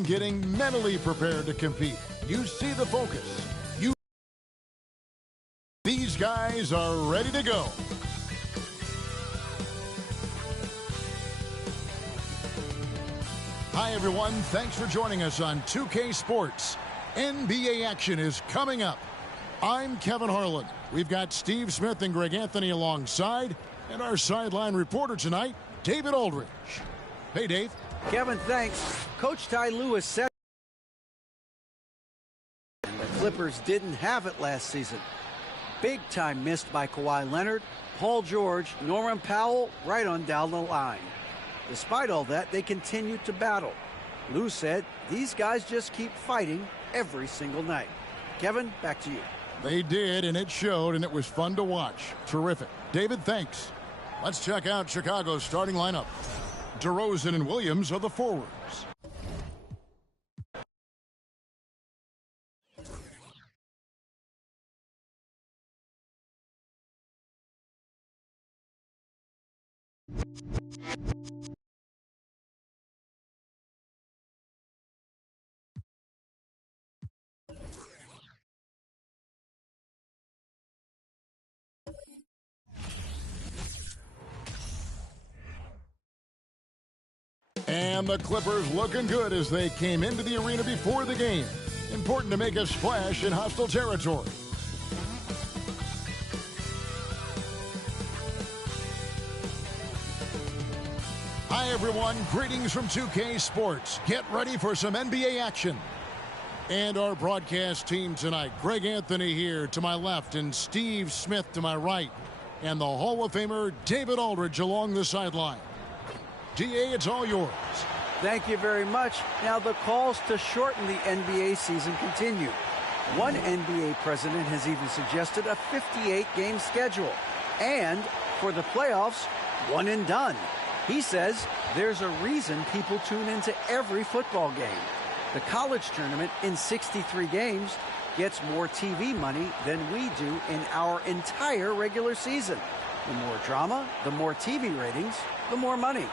team getting mentally prepared to compete. You see the focus. These guys are ready to go. Hi, everyone. Thanks for joining us on 2K Sports. NBA action is coming up. I'm Kevin Harlan. We've got Steve Smith and Greg Anthony alongside, and our sideline reporter tonight, David Aldridge. Hey, Dave. Kevin, thanks. Coach Ty Lewis said the Clippers didn't have it last season. Big time missed by Kawhi Leonard, Paul George, Norman Powell, right on down the line. Despite all that, they continued to battle. Lou said these guys just keep fighting every single night. Kevin, back to you. They did, and it showed, and it was fun to watch. Terrific. David, thanks. Let's check out Chicago's starting lineup. DeRozan and Williams are the forwards. And the Clippers looking good as they came into the arena before the game. Important to make a splash in hostile territory. Hi, everyone. Greetings from 2K Sports. Get ready for some NBA action. And our broadcast team tonight, Greg Anthony here to my left and Steve Smith to my right. And the Hall of Famer David Aldridge along the sideline. DA, it's all yours. Thank you very much. Now the calls to shorten the NBA season continue. One NBA president has even suggested a 58-game schedule. And for the playoffs, one and done. He says there's a reason people tune into every football game. The college tournament in 63 games gets more TV money than we do in our entire regular season. The more drama, the more TV ratings, the more money.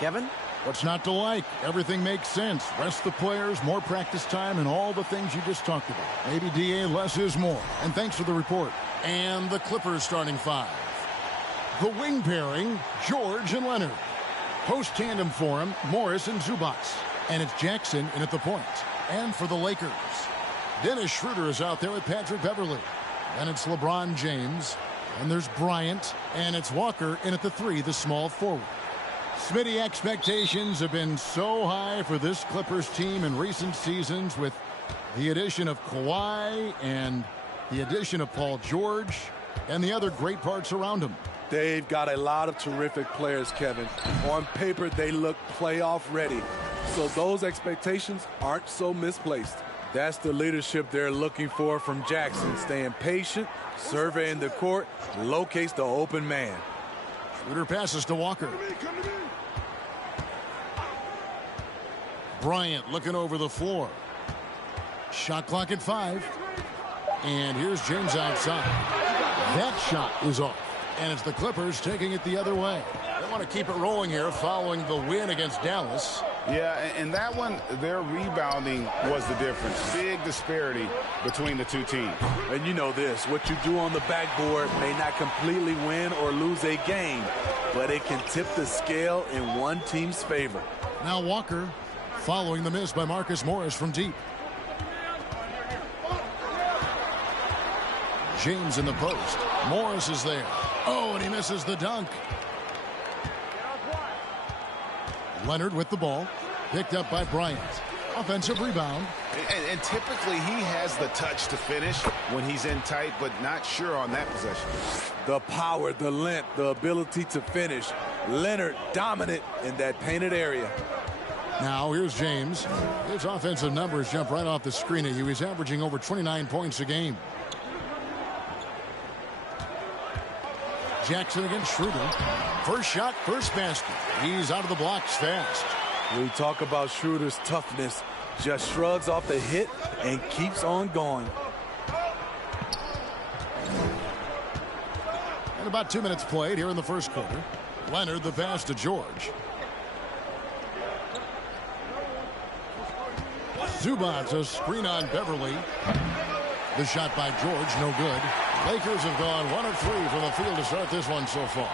Kevin? What's not to like? Everything makes sense. Rest the players, more practice time, and all the things you just talked about. Maybe, DA, less is more. And thanks for the report. And the Clippers starting five. The wing pairing, George and Leonard. Post tandem for him, Morris and Zubac. And it's Jackson in at the point. And for the Lakers, Dennis Schroeder is out there with Patrick Beverley. And it's LeBron James. And there's Bryant. And it's Walker in at the three, the small forward. Smitty, expectations have been so high for this Clippers team in recent seasons with the addition of Kawhi and the addition of Paul George and the other great parts around him. They've got a lot of terrific players, Kevin. On paper, they look playoff ready. So those expectations aren't so misplaced. That's the leadership they're looking for from Jackson. Staying patient, surveying the court, locates the open man. Schroeder passes to Walker. Bryant looking over the floor. Shot clock at 5. And here's James outside. That shot is off. And it's the Clippers taking it the other way. They want to keep it rolling here following the win against Dallas. Yeah, and that one, their rebounding was the difference. Big disparity between the two teams. And you know this, what you do on the backboard may not completely win or lose a game, but it can tip the scale in one team's favor. Now Walker following the miss by Marcus Morris from deep. James in the post. Morris is there. Oh, and he misses the dunk. Leonard with the ball. Picked up by Bryant. Offensive rebound. And typically he has the touch to finish when he's in tight, but not sure on that possession. The power, the length, the ability to finish. Leonard dominant in that painted area. Now here's James. His offensive numbers jump right off the screen at you. He's averaging over 29 points a game. Jackson against Schroeder. First shot, first basket. He's out of the blocks fast. We talk about Schroeder's toughness. Just shrugs off the hit and keeps on going. And about 2 minutes played here in the first quarter. Leonard the pass to George. Zubats a screen on Beverly. The shot by George, no good. Lakers have gone 1 of 3 from the field to start this one so far.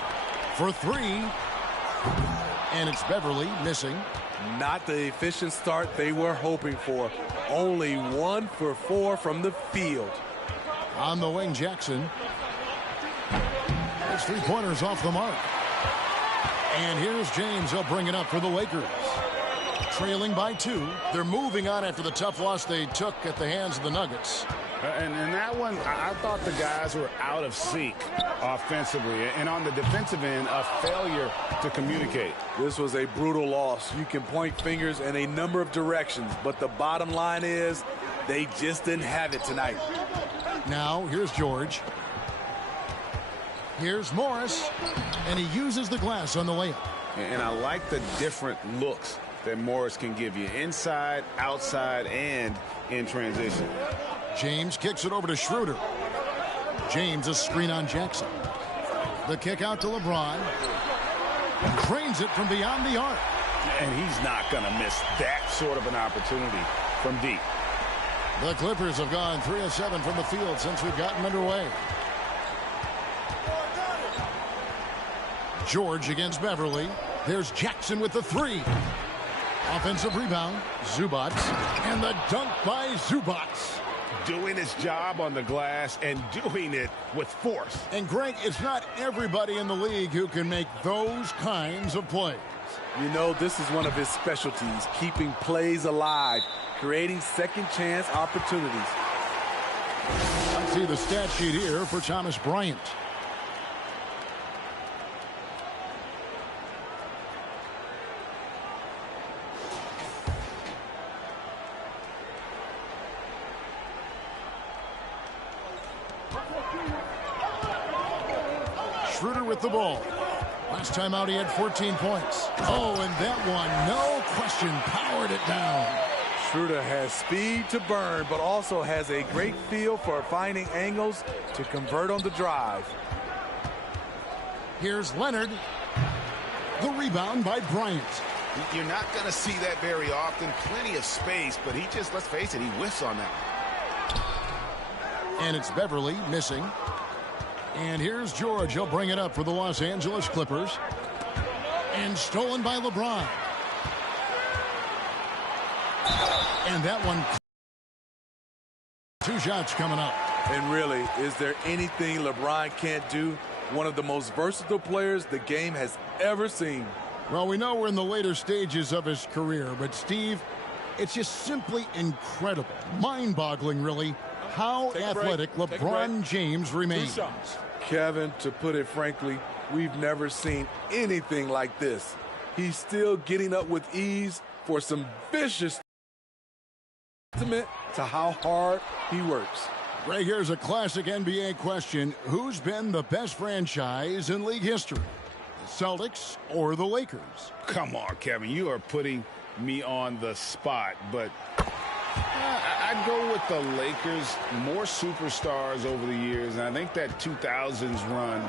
For 3, and it's Beverly missing. Not the efficient start they were hoping for. Only 1 for 4 from the field. On the wing, Jackson. His 3-pointers off the mark. And here's James. He'll bring it up for the Lakers. Trailing by 2. They're moving on after the tough loss they took at the hands of the Nuggets. And that one, I thought the guys were out of sync offensively. And on the defensive end, a failure to communicate. This was a brutal loss. You can point fingers in a number of directions, but the bottom line is they just didn't have it tonight. Now, here's George. Here's Morris. And he uses the glass on the layup. And I like the different looks that Morris can give you. Inside, outside, and in transition. James kicks it over to Schroeder. James a screen on Jackson. The kick out to LeBron. Drains it from beyond the arc. And he's not going to miss that sort of an opportunity from deep. The Clippers have gone 3 of 7 from the field since we've gotten underway. George against Beverly. There's Jackson with the 3. Offensive rebound. Zubats. And the dunk by Zubats. Doing his job on the glass and doing it with force. And Greg, it's not everybody in the league who can make those kinds of plays. You know, this is one of his specialties, keeping plays alive, creating second chance opportunities. Let's see the stat sheet here for Thomas Bryant. Schroeder with the ball. Last time out he had 14 points. Oh, and that one, no question, powered it down. Schroeder has speed to burn, but also has a great feel for finding angles to convert on the drive. Here's Leonard. The rebound by Bryant. You're not going to see that very often. Plenty of space, but he just, let's face it, he whiffs on that. And it's Beverly missing. And here's George. He'll bring it up for the Los Angeles Clippers. And stolen by LeBron. And that one. 2 shots coming up. And really, is there anything LeBron can't do? One of the most versatile players the game has ever seen. Well, we know we're in the later stages of his career, but Steve, it's just simply incredible, mind-boggling, really, how athletic LeBron James remains. Kevin, to put it frankly, we've never seen anything like this. He's still getting up with ease for some vicious testament to how hard he works. Ray, here's a classic NBA question. Who's been the best franchise in league history? The Celtics or the Lakers? Come on, Kevin. You are putting me on the spot, but I'd go with the Lakers. More superstars over the years, and I think that 2000s run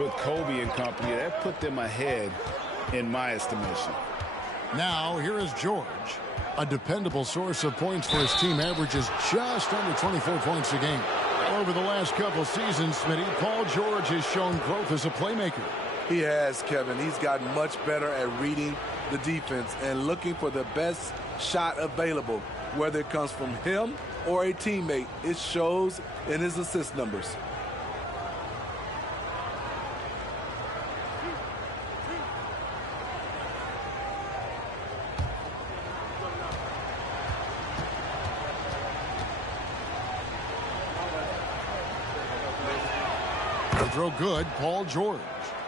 with Kobe and company, that put them ahead in my estimation. Now, here is George. A dependable source of points for his team, averages just under 24 points a game. Over the last couple seasons, Smitty, Paul George has shown growth as a playmaker. He has, Kevin. He's gotten much better at reading the defense and looking for the best shot available. Whether it comes from him or a teammate, it shows in his assist numbers. Throw good, Paul George.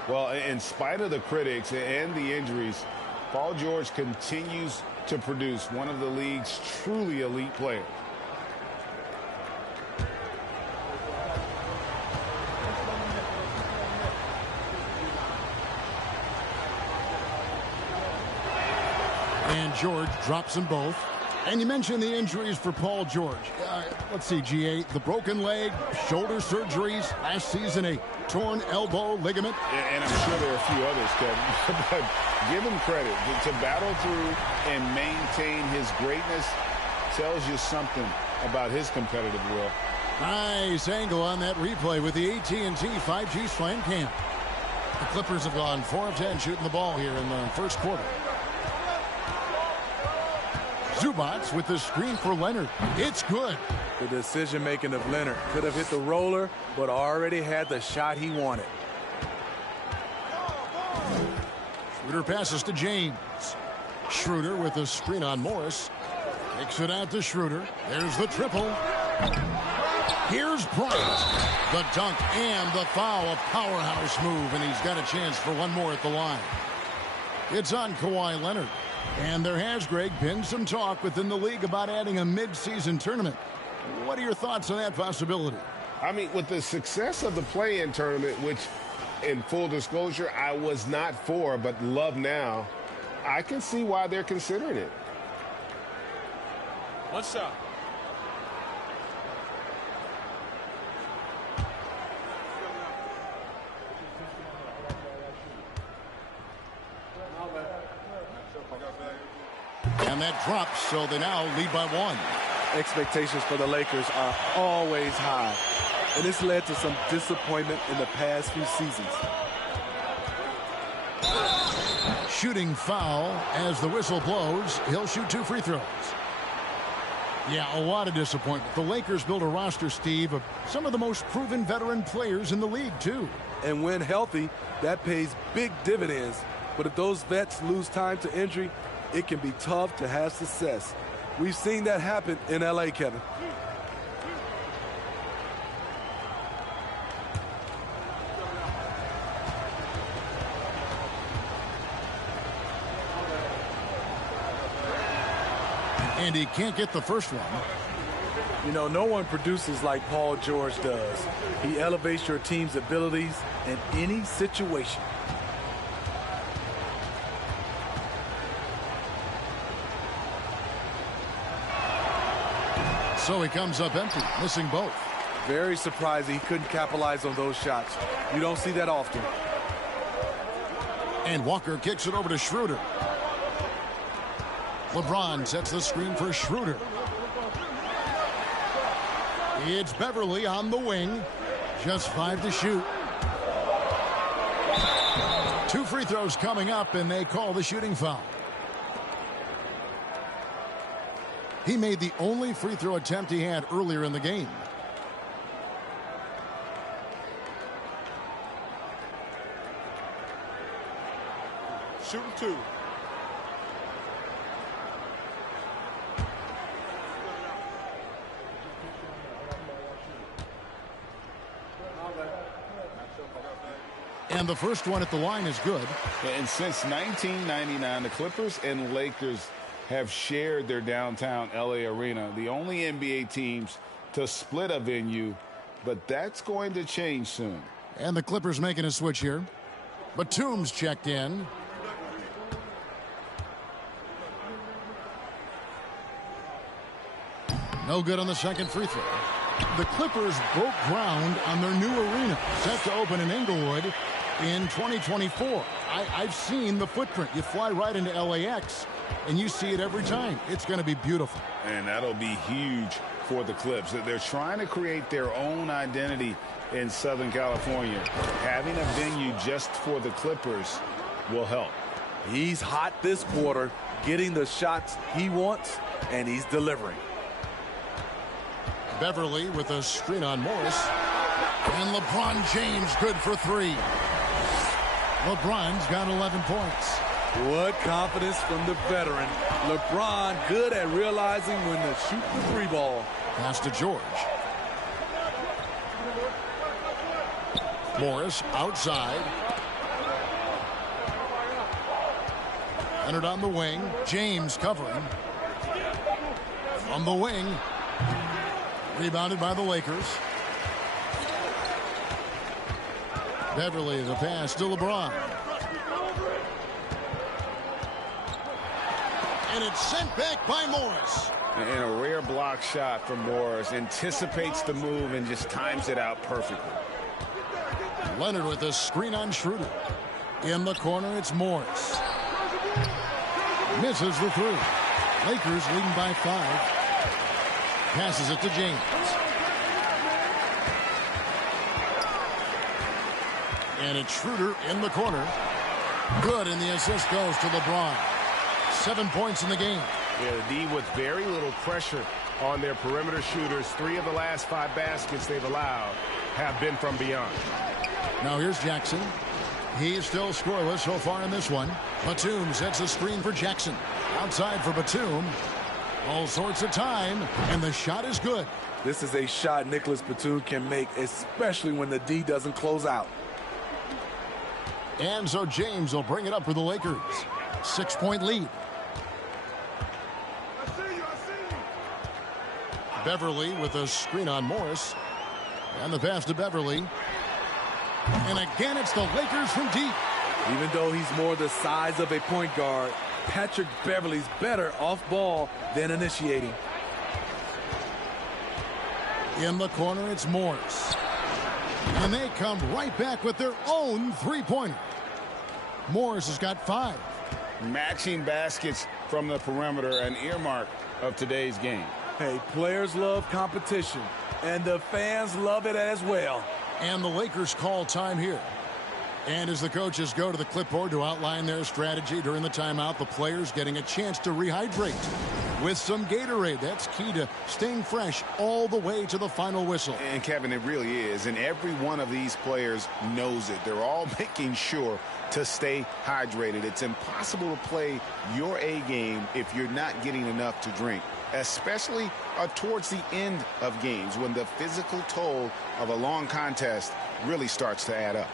Well, in spite of the critics and the injuries, Paul George continues to produce one of the league's truly elite players. And George drops them both. And you mentioned the injuries for Paul George. Let's see, GA, the broken leg, shoulder surgeries, last season a torn elbow ligament. And I'm sure there are a few others, Kevin. But give him credit to battle through and maintain his greatness tells you something about his competitive will. Nice angle on that replay with the AT&T 5G Slam Cam. The Clippers have gone 4 of 10 shooting the ball here in the first quarter. Zubats with the screen for Leonard. It's good. The decision-making of Leonard. Could have hit the roller, but already had the shot he wanted. Schroeder passes to James. Schroeder with the screen on Morris. Kicks it out to Schroeder. There's the triple. Here's Bryant. The dunk and the foul. A powerhouse move, and he's got a chance for one more at the line. It's on Kawhi Leonard. And there has, Greg, been some talk within the league about adding a mid-season tournament. What are your thoughts on that possibility? I mean, with the success of the play-in tournament, which, in full disclosure, I was not for, but love now, I can see why they're considering it. What's up? And that drops, so they now lead by 1. Expectations for the Lakers are always high, and it's led to some disappointment in the past few seasons. Shooting foul as the whistle blows. He'll shoot 2 free throws. Yeah, a lot of disappointment. The Lakers built a roster, Steve, of some of the most proven veteran players in the league, too. And when healthy, that pays big dividends. But if those vets lose time to injury, it can be tough to have success. We've seen that happen in L.A., Kevin. And he can't get the first one. You know, no one produces like Paul George does. He elevates your team's abilities in any situation. So he comes up empty, missing both. Very surprised he couldn't capitalize on those shots. You don't see that often. And Walker kicks it over to Schroeder. LeBron sets the screen for Schroeder. It's Beverly on the wing. Just 5 to shoot. 2 free throws coming up, and they call the shooting foul. He made the only free throw attempt he had earlier in the game. Shooting 2. And the first one at the line is good. And since 1999, the Clippers and Lakers have shared their downtown LA arena, the only NBA teams to split a venue, but that's going to change soon. And the Clippers making a switch here. Batum's checked in. No good on the second free throw. The Clippers broke ground on their new arena, set to open in Inglewood in 2024. I've seen the footprint. You fly right into LAX, and you see it every time. It's going to be beautiful. And that'll be huge for the Clips. They're trying to create their own identity in Southern California. Having a venue just for the Clippers will help. He's hot this quarter, getting the shots he wants, and he's delivering. Beverly with a screen on Morris. And LeBron James good for 3. LeBron's got 11 points. What confidence from the veteran. LeBron good at realizing when to shoot the 3 ball. Pass to George. Morris outside. Leonard on the wing. James covering. From the wing. Rebounded by the Lakers. Beverly, the pass to LeBron. And it's sent back by Morris. And a rare block shot from Morris. Anticipates the move and just times it out perfectly. Leonard with a screen on Schroeder. In the corner, it's Morris. Misses the 3. Lakers leading by 5. Passes it to James. And it's Schroeder in the corner. Good, and the assist goes to LeBron. 7 points in the game. Yeah, the D with very little pressure on their perimeter shooters. 3 of the last 5 baskets they've allowed have been from beyond. Now here's Jackson. He's still scoreless so far in this one. Batum sets a screen for Jackson. Outside for Batum. All sorts of time, and the shot is good. This is a shot Nicholas Batum can make, especially when the D doesn't close out. And so James will bring it up for the Lakers. 6-point lead. Beverly with a screen on Morris. And the pass to Beverly. And again, it's the Lakers from deep. Even though he's more the size of a point guard, Patrick Beverly's better off ball than initiating. In the corner, it's Morris. And they come right back with their own three-pointer. Morris has got 5. Matching baskets from the perimeter, an earmark of today's game. Hey, players love competition, and the fans love it as well. And the Lakers call time here. And as the coaches go to the clipboard to outline their strategy during the timeout, the players getting a chance to rehydrate with some Gatorade. That's key to staying fresh all the way to the final whistle. And Kevin, it really is. And every one of these players knows it. They're all making sure to stay hydrated. It's impossible to play your A game if you're not getting enough to drink, especially towards the end of games when the physical toll of a long contest really starts to add up.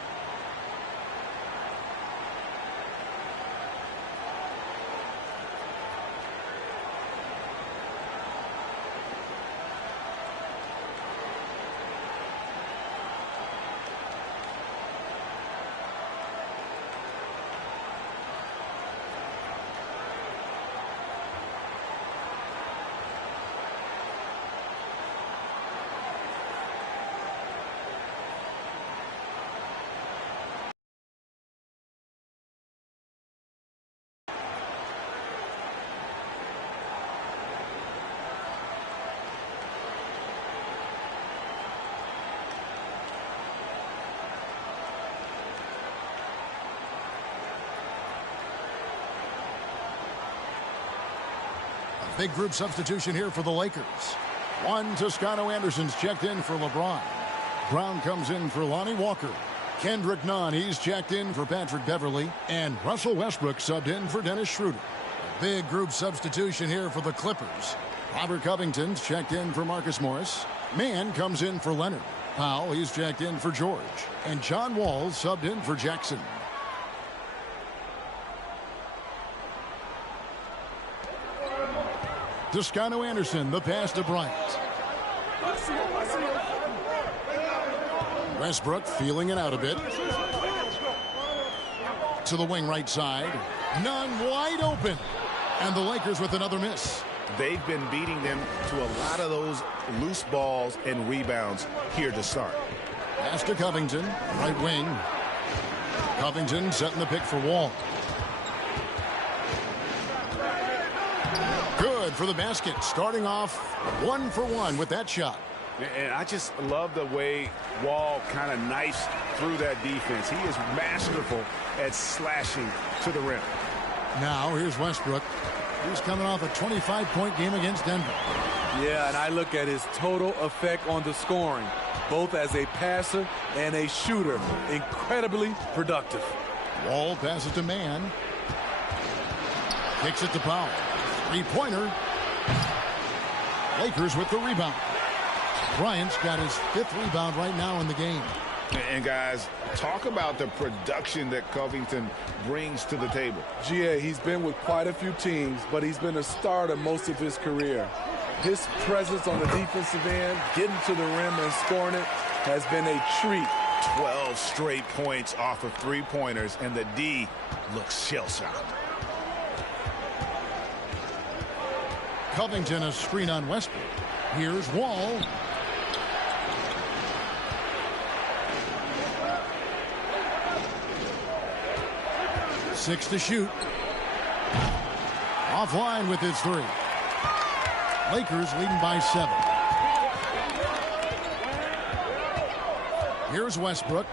Big group substitution here for the Lakers. One Toscano Anderson's checked in for LeBron. Brown comes in for Lonnie Walker. Kendrick Nunn, he's checked in for Patrick Beverly. And Russell Westbrook subbed in for Dennis Schroeder. Big group substitution here for the Clippers. Robert Covington's checked in for Marcus Morris. Mann comes in for Leonard. Powell, he's checked in for George. And John Wall subbed in for Jackson. Toscano Anderson, the pass to Bryant. Westbrook feeling it out a bit. To the wing right side. Nunn wide open. And the Lakers with another miss. They've been beating them to a lot of those loose balls and rebounds here to start. Pass to Covington, right wing. Covington setting the pick for Wall. Good for the basket, starting off 1 for 1 with that shot. And I just love the way Wall kind of knifes through that defense. He is masterful at slashing to the rim. Now here's Westbrook. He's coming off a 25-point game against Denver. Yeah, and I look at his total effect on the scoring, both as a passer and a shooter. Incredibly productive. Wall passes to Mann. Kicks it to Powell. Three-pointer. Lakers with the rebound. Bryant's got his 5th rebound right now in the game. And guys, talk about the production that Covington brings to the table. GA, he's been with quite a few teams, but he's been a starter most of his career. His presence on the defensive end, getting to the rim and scoring it, has been a treat. 12 straight points off of three-pointers, and the D looks shell-shocked. Covington a screen on Westbrook. Here's Wall. Six to shoot. Offline with his 3. Lakers leading by 7. Here's Westbrook.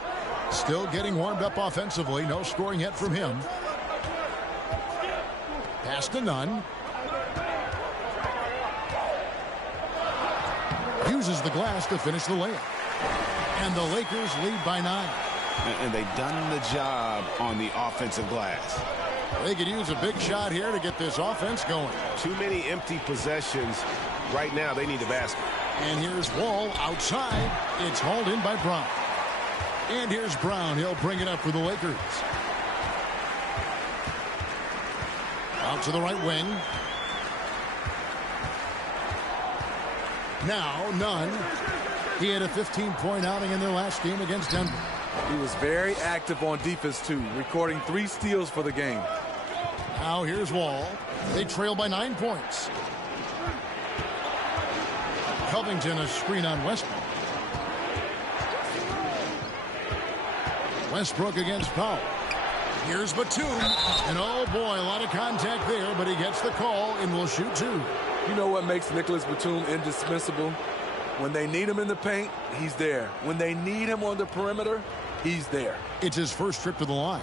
Still getting warmed up offensively. No scoring yet from him. Pass to Nunn. Uses the glass to finish the layup. And the Lakers lead by 9. And they've done the job on the offensive glass. They could use a big shot here to get this offense going. Too many empty possessions. Right now, they need a basket. And here's Wall outside. It's hauled in by Brown. And here's Brown. He'll bring it up for the Lakers. Out to the right wing. Now Nunn. He had a 15-point outing in their last game against Denver. He was very active on defense, too, recording 3 steals for the game. Now here's Wall. They trail by 9 points. Covington a screen on Westbrook. Westbrook against Powell. Here's Batum. And oh boy, a lot of contact there, but he gets the call and will shoot 2. You know what makes Nicholas Batum indispensable? When they need him in the paint, he's there. When they need him on the perimeter, he's there. It's his first trip to the line.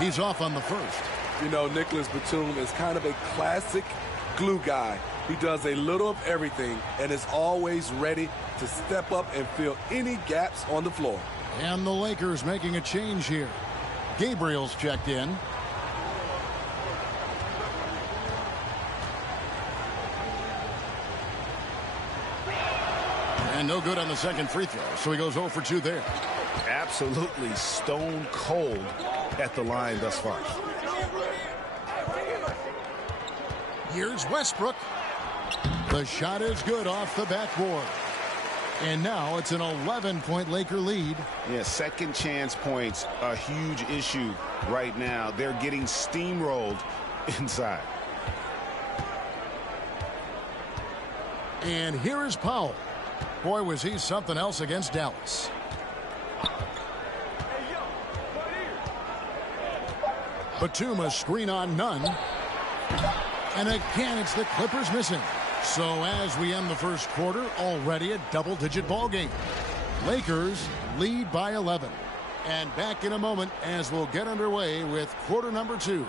He's off on the first. You know, Nicholas Batum is kind of a classic glue guy. He does a little of everything and is always ready to step up and fill any gaps on the floor. And the Lakers making a change here. Gabriel's checked in. And no good on the second free throw, so he goes 0 for 2 there. Absolutely stone cold at the line thus far. Here's Westbrook. The shot is good off the backboard. And now it's an 11-point Laker lead. Yeah, second chance points, a huge issue right now. They're getting steamrolled inside. And here is Powell. Boy, was he something else against Dallas. Batum a screen on Nunn. And again, it's the Clippers missing. So as we end the first quarter, already a double-digit ball game. Lakers lead by 11. And back in a moment as we'll get underway with quarter number 2.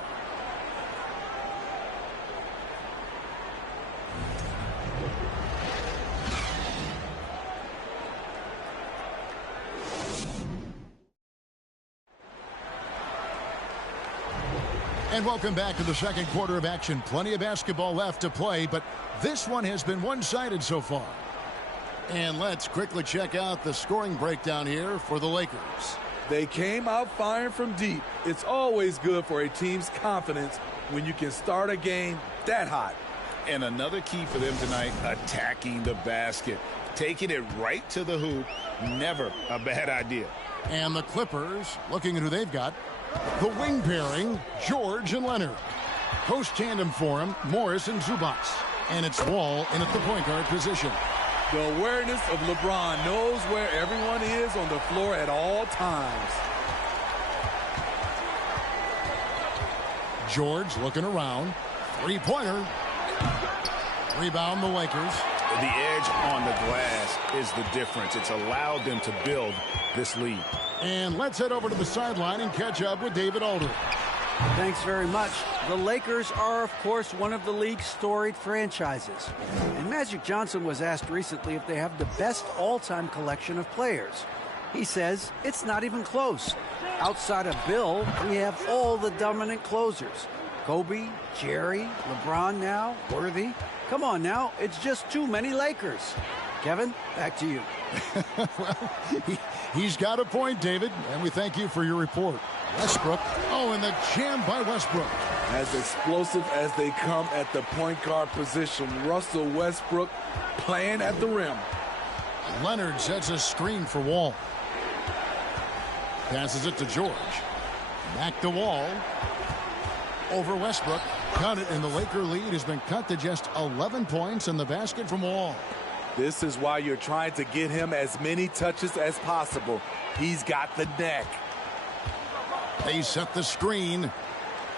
And welcome back to the second quarter of action. Plenty of basketball left to play, but this one has been one-sided so far. And let's quickly check out the scoring breakdown here for the Lakers. They came out firing from deep. It's always good for a team's confidence when you can start a game that hot. And another key for them tonight, attacking the basket. Taking it right to the hoop, never a bad idea. And the Clippers, looking at who they've got, the wing pairing, George and Leonard. Post tandem for him, Morris and Zubac. And it's Wall in at the point guard position. The awareness of LeBron knows where everyone is on the floor at all times. George looking around. Three-pointer. Rebound the Lakers. The edge on the glass is the difference. It's allowed them to build this lead. And let's head over to the sideline and catch up with David Aldridge. Thanks very much. The Lakers are, of course, one of the league's storied franchises. And Magic Johnson was asked recently if they have the best all-time collection of players. He says it's not even close. Outside of Bill, we have all the dominant closers. Kobe, Jerry, LeBron now, Worthy. Come on now, it's just too many Lakers. Kevin, back to you. Well, he's got a point, David, and we thank you for your report. Westbrook. Oh, and the jam by Westbrook. As explosive as they come at the point guard position, Russell Westbrook playing at the rim. Leonard sets a screen for Wall. Passes it to George. Back to Wall. over Westbrook. Count it, and the Laker lead has been cut to just 11 points in the basket from Wall. This is why you're trying to get him as many touches as possible. He's got the neck. They set the screen.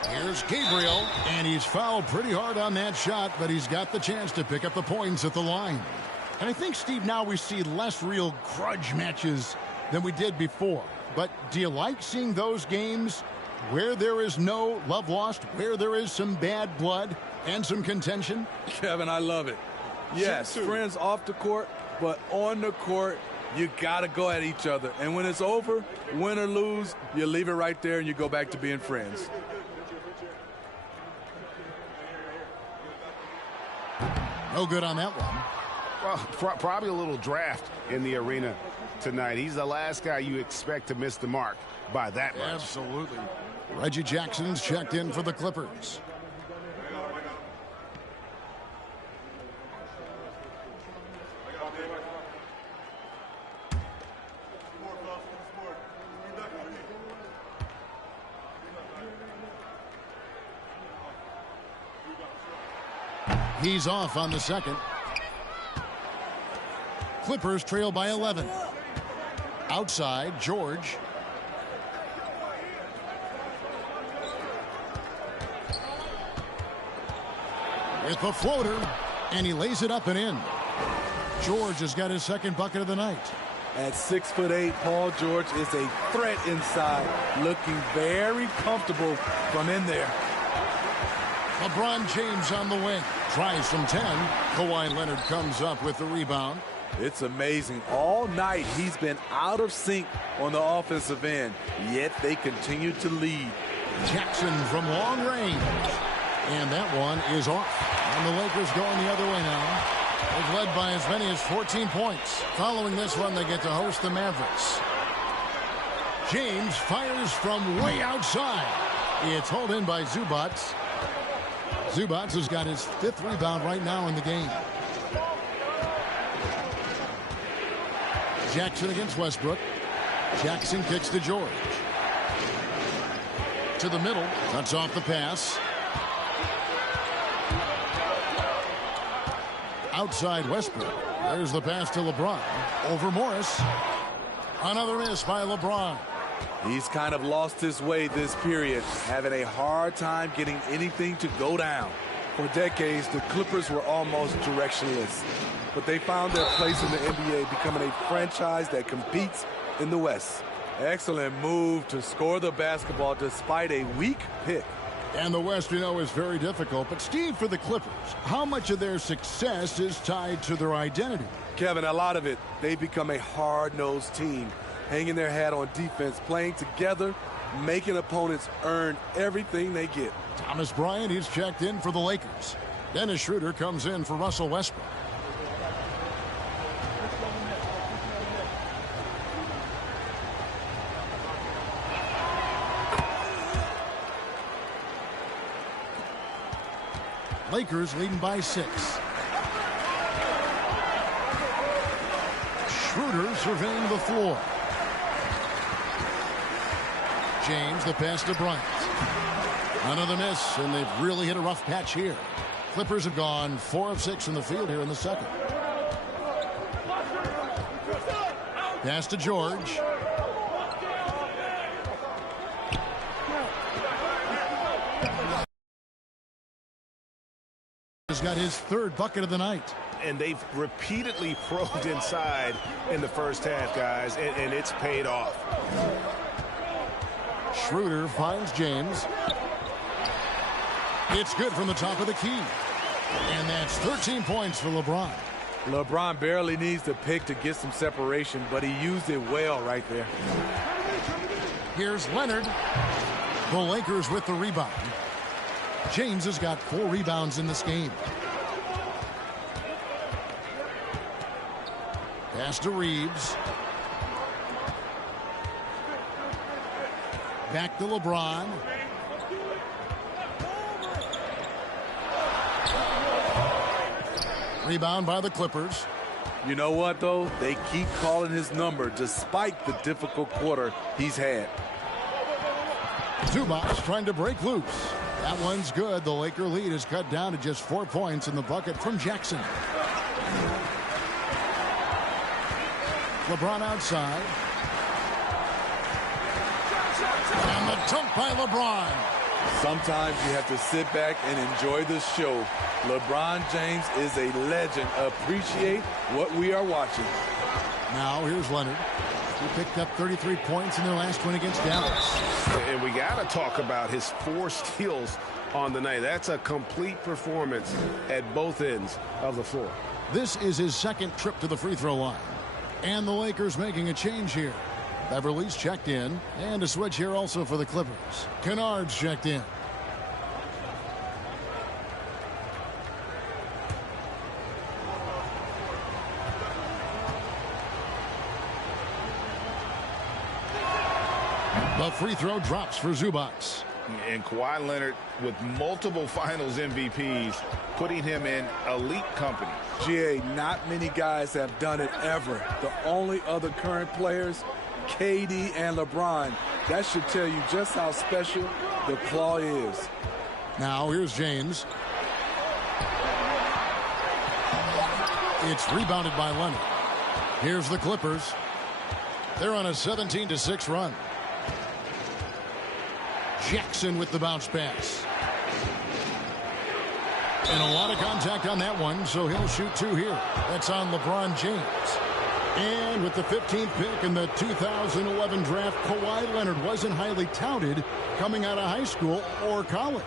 Here's Gabriel, and he's fouled pretty hard on that shot, but he's got the chance to pick up the points at the line. And I think, Steve, now we see less real grudge matches than we did before. But do you like seeing those games where there is no love lost, where there is some bad blood and some contention? Kevin, I love it. Yes, friends off the court, but on the court, you got to go at each other. And when it's over, win or lose, you leave it right there and you go back to being friends. No good on that one. Well, probably a little draft in the arena tonight. He's the last guy you expect to miss the mark by that much. Absolutely. Reggie Jackson's checked in for the Clippers. He's off on the second. Clippers trail by 11. Outside, George. With the floater, and he lays it up and in. George has got his second bucket of the night. At 6'8", Paul George is a threat inside, looking very comfortable from in there. LeBron James on the wing. Tries from 10. Kawhi Leonard comes up with the rebound. It's amazing. All night he's been out of sync on the offensive end, yet they continue to lead. Jackson from long range. And that one is off. And the Lakers going the other way now. They've led by as many as 14 points. Following this one, they get to host the Mavericks. James fires from way outside. It's hauled in by Zubac. Zubac has got his 5th rebound right now in the game. Jackson against Westbrook. Jackson kicks to George. To the middle. Cuts off the pass. Outside Westbrook. There's the pass to LeBron. Over Morris. Another miss by LeBron. He's kind of lost his way this period, having a hard time getting anything to go down. For decades, the Clippers were almost directionless, but they found their place in the NBA, becoming a franchise that competes in the West. Excellent move to score the basketball despite a weak pick. And the West, you know, is very difficult. But, Steve, for the Clippers, how much of their success is tied to their identity? Kevin, a lot of it. They've become a hard-nosed team, hanging their hat on defense, playing together, making opponents earn everything they get. Thomas Bryant, he's checked in for the Lakers. Dennis Schroeder comes in for Russell Westbrook. Lakers leading by 6. Schroeder surveying the floor. James, the pass to Bryant. Another miss, and they've really hit a rough patch here. Clippers have gone 4 of 6 in the field here in the second. Pass to George. Has got his 3rd bucket of the night. And they've repeatedly probed inside in the first half, guys, and it's paid off. Schroeder finds James. It's good from the top of the key. And that's 13 points for LeBron. LeBron barely needs the pick to get some separation, but he used it well right there. Here's Leonard. The Lakers with the rebound. James has got 4 rebounds in this game. Pass to Reeves. Back to LeBron. Rebound by the Clippers. You know what, though? They keep calling his number despite the difficult quarter he's had. Zubac trying to break loose. That one's good. The Laker lead is cut down to just 4 points in the bucket from Jackson. LeBron outside. And the dunk by LeBron. Sometimes you have to sit back and enjoy the show. LeBron James is a legend. Appreciate what we are watching. Now here's Leonard. He picked up 33 points in their last win against Dallas. And we got to talk about his 4 steals on the night. That's a complete performance at both ends of the floor. This is his second trip to the free throw line. And the Lakers making a change here. Beverly's checked in. And a switch here also for the Clippers. Kennard's checked in. The free throw drops for Zubac. And Kawhi Leonard with multiple finals MVPs, putting him in elite company. GA, not many guys have done it ever. The only other current players, KD and LeBron. That should tell you just how special the claw is. Now here's James. It's rebounded by Leonard. Here's the Clippers. They're on a 17-6 run. Jackson with the bounce pass. And a lot of contact on that one, so he'll shoot 2 here. That's on LeBron James. And with the 15th pick in the 2011 draft, Kawhi Leonard wasn't highly touted coming out of high school or college.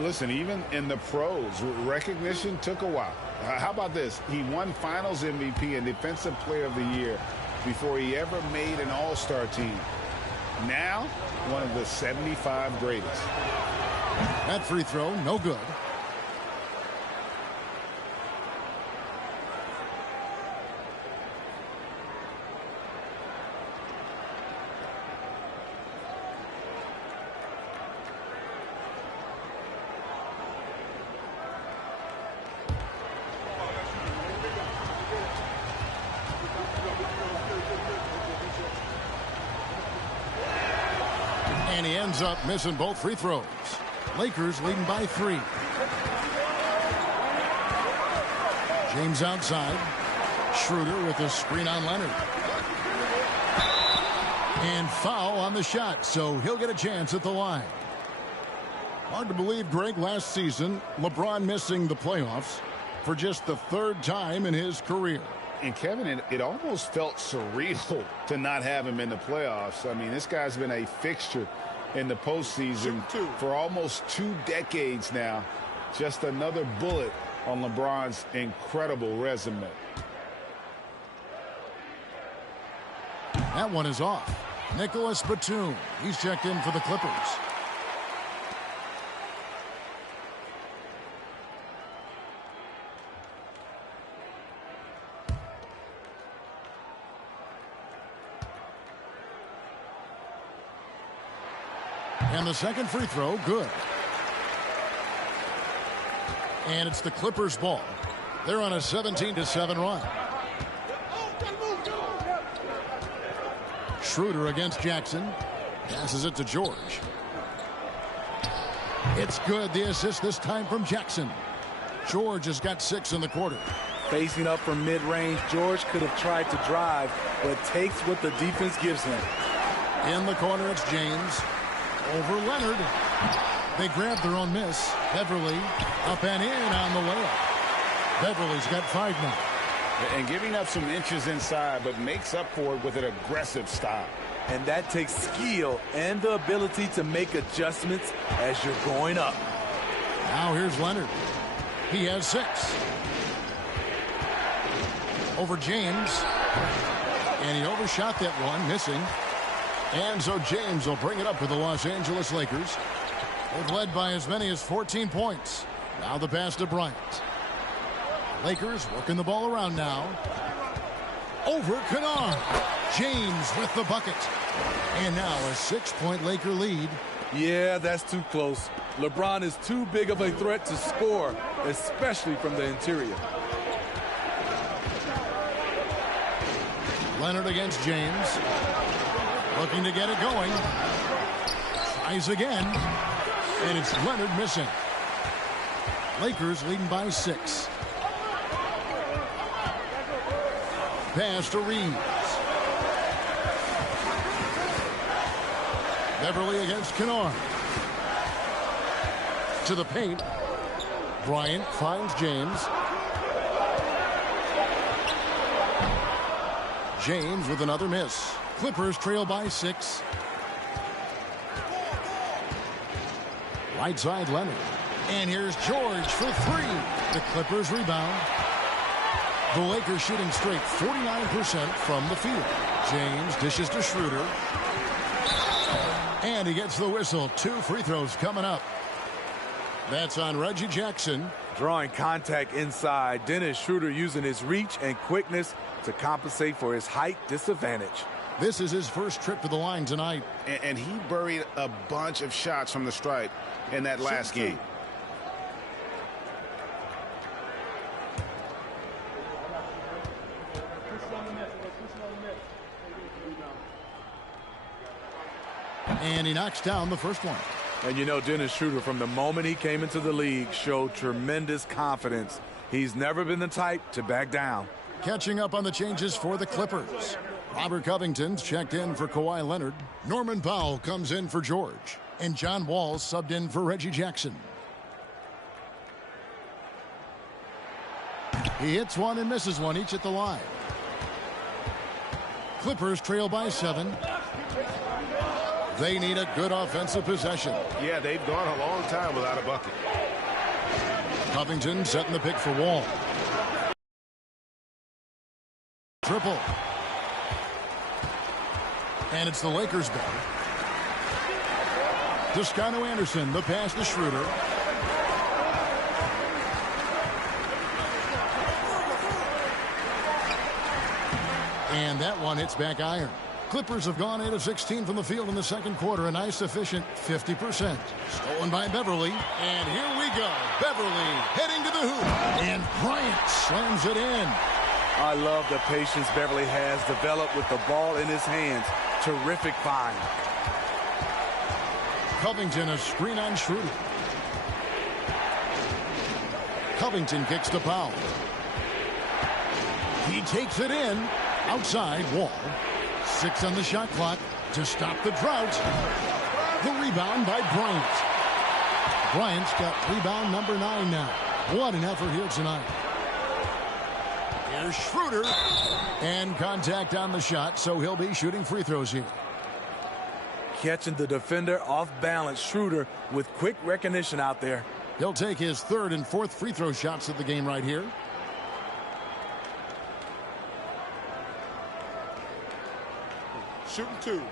Listen, even in the pros, recognition took a while. How about this? He won Finals MVP and Defensive Player of the Year before he ever made an All-Star team. Now, one of the 75 greatest. That free throw, no good. And he ends up missing both free throws. Lakers leading by 3. James outside. Schroeder with a screen on Leonard. And foul on the shot, so he'll get a chance at the line. Hard to believe, Greg, last season, LeBron missing the playoffs for just the 3rd time in his career. And Kevin, it almost felt surreal to not have him in the playoffs. I mean, this guy's been a fixture in the postseason for almost 2 decades now. Just another bullet on LeBron's incredible resume. That one is off. Nicholas Batum. He's checked in for the Clippers. And the second free throw, good. And it's the Clippers' ball. They're on a 17-7 run. Schroeder against Jackson. Passes it to George. It's good. The assist this time from Jackson. George has got 6 in the quarter. Facing up from mid-range, George could have tried to drive, but takes what the defense gives him. In the corner, it's James. Over Leonard. They grab their own miss. Beverly up and in on the layup. Beverly's got 5 now. And giving up some inches inside, but makes up for it with an aggressive style. And that takes skill and the ability to make adjustments as you're going up. Now here's Leonard. He has 6. Over James. And he overshot that one, missing. And so James will bring it up for the Los Angeles Lakers. They've led by as many as 14 points. Now the pass to Bryant. Lakers working the ball around now. Over Kennard. James with the bucket. And now a 6-point Laker lead. Yeah, that's too close. LeBron is too big of a threat to score, especially from the interior. Leonard against James. Looking to get it going. Tries again. And it's Leonard missing. Lakers leading by 6. Pass to Reeves. Beverly against Kennard. To the paint. Bryant finds James. James with another miss. Clippers trail by 6. Right side Leonard. And here's George for 3. The Clippers rebound. The Lakers shooting straight 49% from the field. James dishes to Schroeder. And he gets the whistle. 2 free throws coming up. That's on Reggie Jackson. Drawing contact inside. Dennis Schroeder using his reach and quickness to compensate for his height disadvantage. This is his first trip to the line tonight. And he buried a bunch of shots from the stripe in that last game. And he knocks down the first one. And you know, Dennis Schroeder, from the moment he came into the league, showed tremendous confidence. He's never been the type to back down. Catching up on the changes for the Clippers. Robert Covington's checked in for Kawhi Leonard. Norman Powell comes in for George. And John Wall subbed in for Reggie Jackson. He hits one and misses one, each at the line. Clippers trail by 7. They need a good offensive possession. Yeah, they've gone a long time without a bucket. Covington setting the pick for Wall. Triple. And it's the Lakers' ball. Toscano Anderson, the pass to Schroeder. And that one hits back iron. Clippers have gone 8 of 16 from the field in the second quarter. A nice efficient 50%. Stolen by Beverly. And here we go. Beverly heading to the hoop. And Bryant slams it in. I love the patience Beverly has developed with the ball in his hands. Terrific find. Covington, a screen on Schroeder. Covington kicks to Powell. He takes it in. Outside, Wall. 6 on the shot clock to stop the drought. The rebound by Bryant. Bryant's got rebound number 9 now. What an effort here tonight. Here's Schroeder. And contact on the shot, so he'll be shooting free throws here. Catching the defender off balance. Schroeder with quick recognition out there. He'll take his 3rd and 4th free throw shots of the game right here. Shooting 2.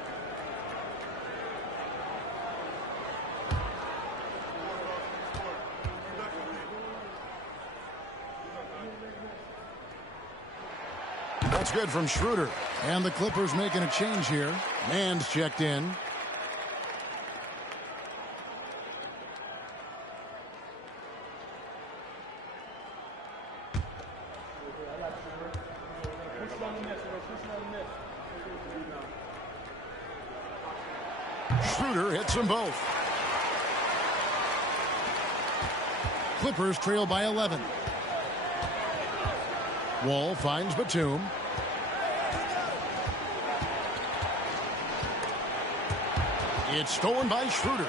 That's good from Schroeder. And the Clippers making a change here. Mann's checked in. Schroeder hits them both. Clippers trail by 11. Wall finds Batum. It's stolen by Schroeder.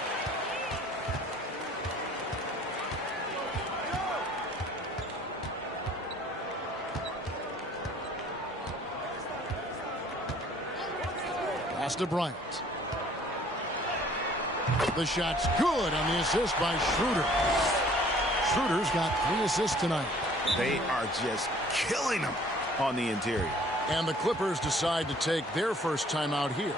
Pass to Bryant. The shot's good on the assist by Schroeder. Schroeder's got 3 assists tonight. They are just killing them on the interior. And the Clippers decide to take their first timeout here.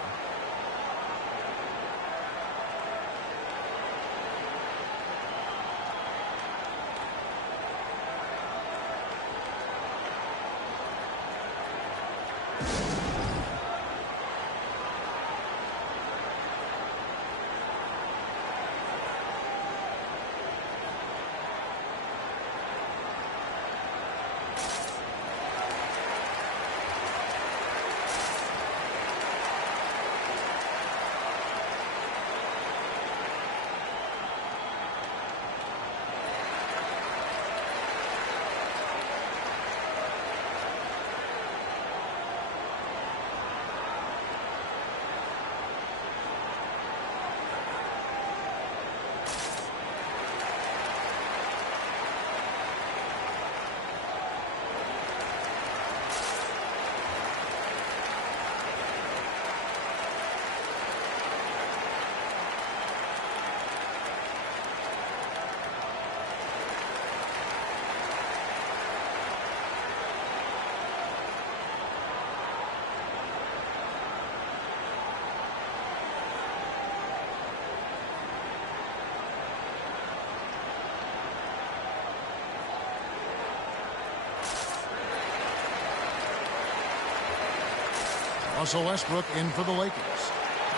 Russell Westbrook in for the Lakers.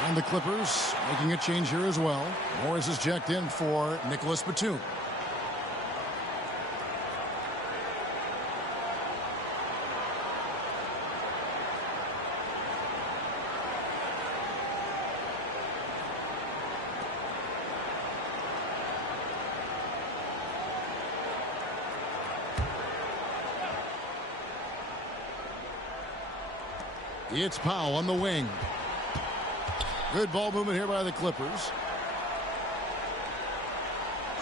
And the Clippers making a change here as well. Morris is checked in for Nicholas Batum. It's Powell on the wing. Good ball movement here by the Clippers.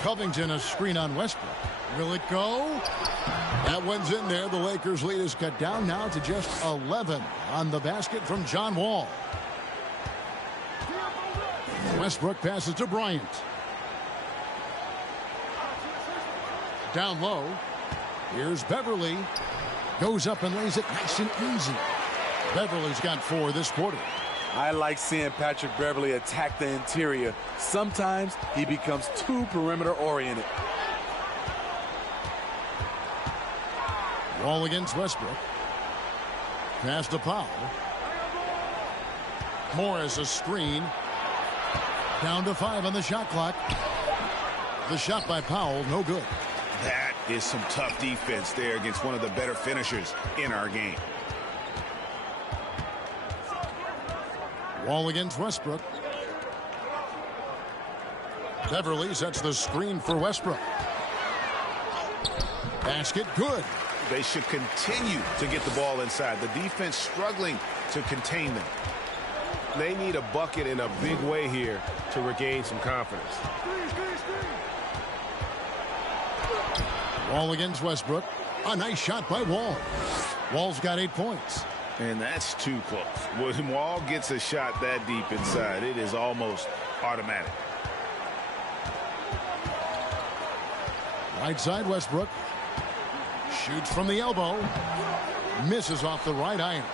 Covington, a screen on Westbrook. Will it go? That one's in there. The Lakers' lead is cut down now to just 11 on the basket from John Wall. Westbrook passes to Bryant. Down low. Here's Beverly. Goes up and lays it nice and easy. Beverly's got 4 this quarter. I like seeing Patrick Beverly attack the interior. Sometimes he becomes too perimeter oriented. Wall against Westbrook. Pass to Powell. Morris a screen. Down to 5 on the shot clock. The shot by Powell, no good. That is some tough defense there against one of the better finishers in our game. Wall against Westbrook. Beverly sets the screen for Westbrook. Basket good. They should continue to get the ball inside. The defense struggling to contain them. They need a bucket in a big way here to regain some confidence. Wall against Westbrook. A nice shot by Wall. Wall's got 8 points. And that's too close. When Wall gets a shot that deep inside, it is almost automatic. Right side Westbrook. Shoots from the elbow. Misses off the right iron.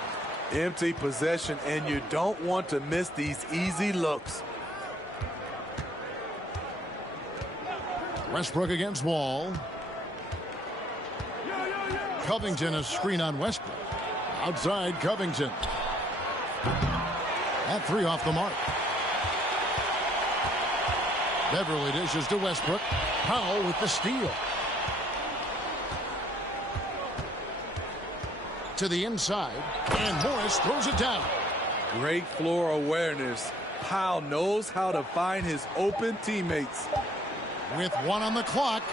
Empty possession, and you don't want to miss these easy looks. Westbrook against Wall. Covington a screen on Westbrook. Outside Covington. That 3 off the mark. Beverly dishes to Westbrook. Powell with the steal. To the inside. And Morris throws it down. Great floor awareness. Powell knows how to find his open teammates. With 1 on the clock.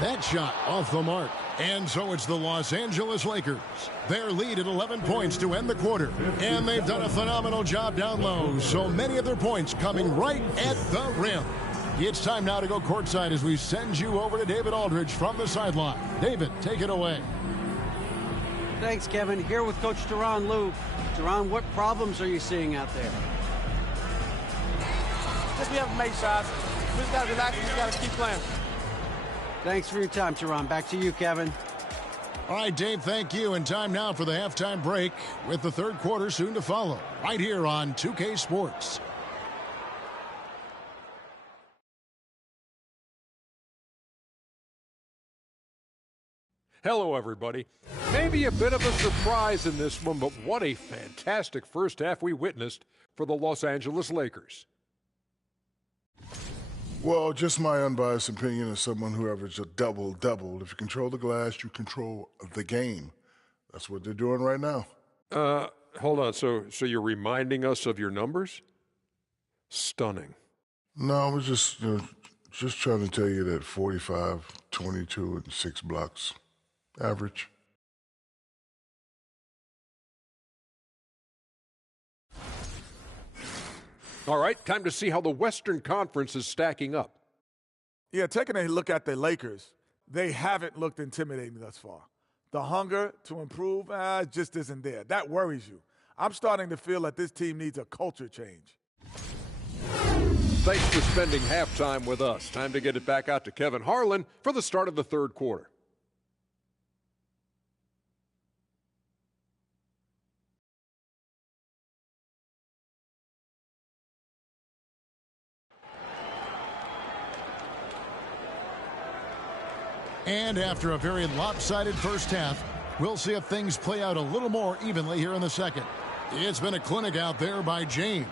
That shot off the mark. And so it's the Los Angeles Lakers. Their lead at 11 points to end the quarter. And they've done a phenomenal job down low. So many of their points coming right at the rim. It's time now to go courtside as we send you over to David Aldridge from the sideline. David, take it away. Thanks, Kevin. Here with Coach Duran Lou. Duran, what problems are you seeing out there? Just we haven't made shots. We just got to relax. We just got to keep playing. Thanks for your time, Duran. Back to you, Kevin. All right, Dave, thank you. And time now for the halftime break with the third quarter soon to follow right here on 2K Sports. Hello, everybody. Maybe a bit of a surprise in this one, but what a fantastic first half we witnessed for the Los Angeles Lakers. Well, just my unbiased opinion as someone who averaged a double-double. If you control the glass, you control the game. That's what they're doing right now. Hold on. So you're reminding us of your numbers? Stunning. No, I was just trying to tell you that 45, 22, and 6 blocks. Average. All right, time to see how the Western Conference is stacking up. Yeah, taking a look at the Lakers, they haven't looked intimidating thus far. The hunger to improve just isn't there. That worries you. I'm starting to feel that this team needs a culture change. Thanks for spending halftime with us. Time to get it back out to Kevin Harlan for the start of the third quarter. And after a very lopsided first half, we'll see if things play out a little more evenly here in the second. It's been a clinic out there by James.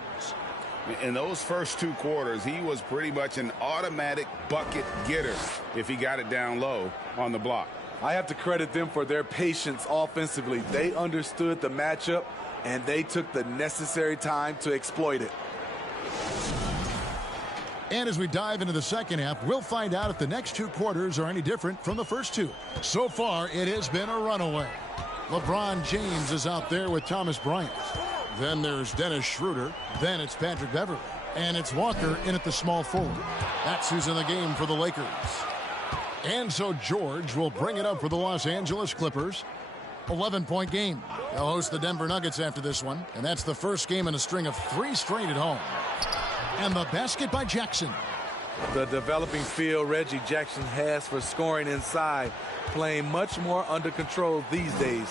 In those first 2 quarters, he was pretty much an automatic bucket getter if he got it down low on the block. I have to credit them for their patience offensively. They understood the matchup, and they took the necessary time to exploit it. And as we dive into the second half, we'll find out if the next 2 quarters are any different from the first 2. So far, it has been a runaway. LeBron James is out there with Thomas Bryant. Then there's Dennis Schroeder. Then it's Patrick Beverley. And it's Walker in at the small forward. That's who's in the game for the Lakers. And so George will bring it up for the Los Angeles Clippers. 11-point game. They'll host the Denver Nuggets after this one. And that's the first game in a string of 3 straight at home. And the basket by Jackson. The developing feel Reggie Jackson has for scoring inside, playing much more under control these days.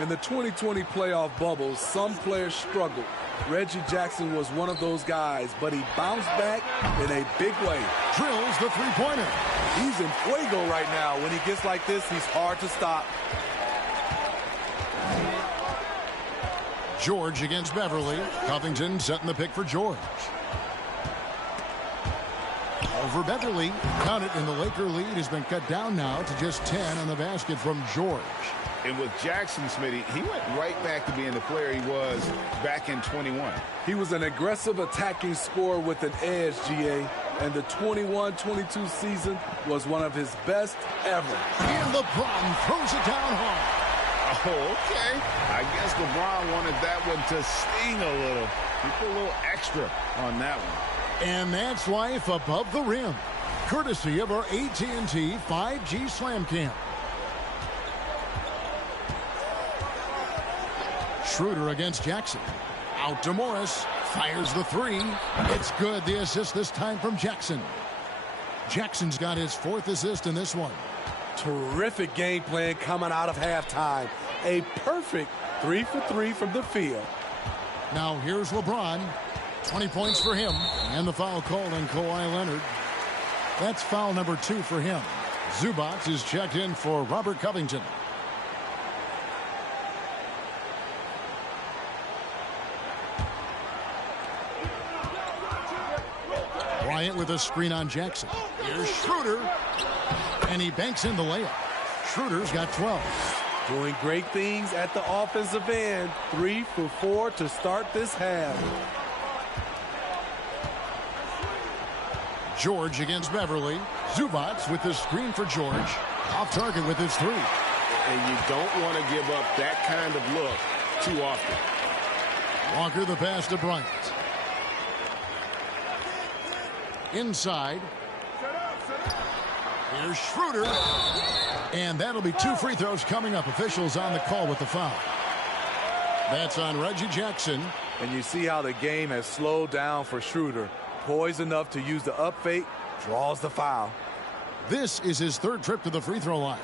In the 2020 playoff bubble, some players struggled. Reggie Jackson was one of those guys, but he bounced back in a big way. Drills the three-pointer. He's in fuego right now. When he gets like this, he's hard to stop. George against Beverly. Covington setting the pick for George. Over Beverly. Count it, and the Laker lead has been cut down now to just 10 on the basket from George. And with Jackson, Smitty, he went right back to being the player he was back in 21. He was an aggressive attacking scorer with an edge, GA, and the 21-22 season was one of his best ever. And LeBron throws it down hard. Oh, okay. I guess LeBron wanted that one to sting a little. He put a little extra on that one. And that's life above the rim, courtesy of our AT&T 5G Slam Cam. Schroeder against Jackson. Out to Morris. Fires the 3. It's good. The assist this time from Jackson. Jackson's got his 4th assist in this one. Terrific game plan coming out of halftime. A perfect 3 for 3 from the field. Now here's LeBron. 20 points for him. And the foul called on Kawhi Leonard. That's foul number 2 for him. Zubac is checked in for Robert Covington. Bryant with a screen on Jackson. Here's Schroeder. And he banks in the layup. Schroeder's got 12. Doing great things at the offensive end. 3 for 4 to start this half. George against Beverly. Zubac with the screen for George. Off target with his 3. And you don't want to give up that kind of look too often. Walker the pass to Bryant. Inside. Here's Schroeder. And that'll be 2 free throws coming up. Officials on the call with the foul. That's on Reggie Jackson. And you see how the game has slowed down for Schroeder. Poised enough to use the up fake, draws the foul. This is his 3rd trip to the free throw line.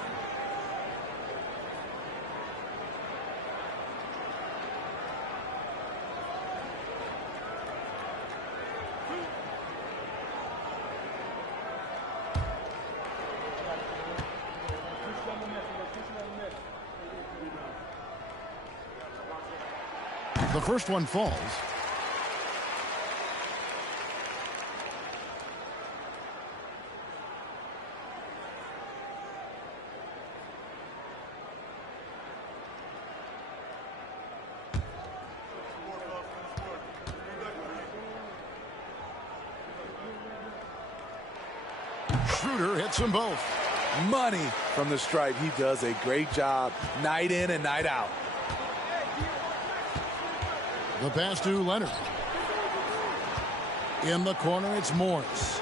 The first one falls. Schroeder hits them both. Money from the stripe. He does a great job night in and night out. The pass to Leonard. In the corner, it's Morris.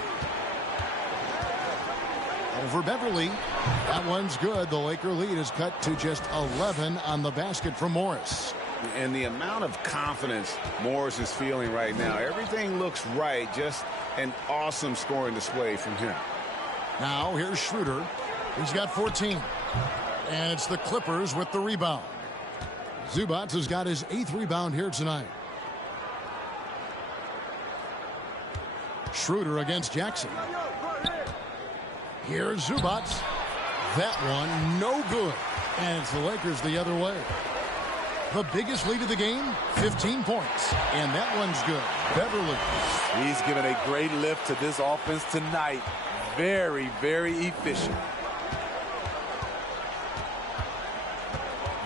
Over Beverly. That one's good. The Laker lead is cut to just 11 on the basket from Morris. And the amount of confidence Morris is feeling right now. Everything looks right. Just an awesome scoring display from him. Now here's Schroeder. He's got 14. And it's the Clippers with the rebound. Zubac has got his 8th rebound here tonight. Schroeder against Jackson. Here's Zubac. That one no good. And it's the Lakers the other way. The biggest lead of the game, 15 points. And that one's good. Beverly. He's given a great lift to this offense tonight. Very, very efficient.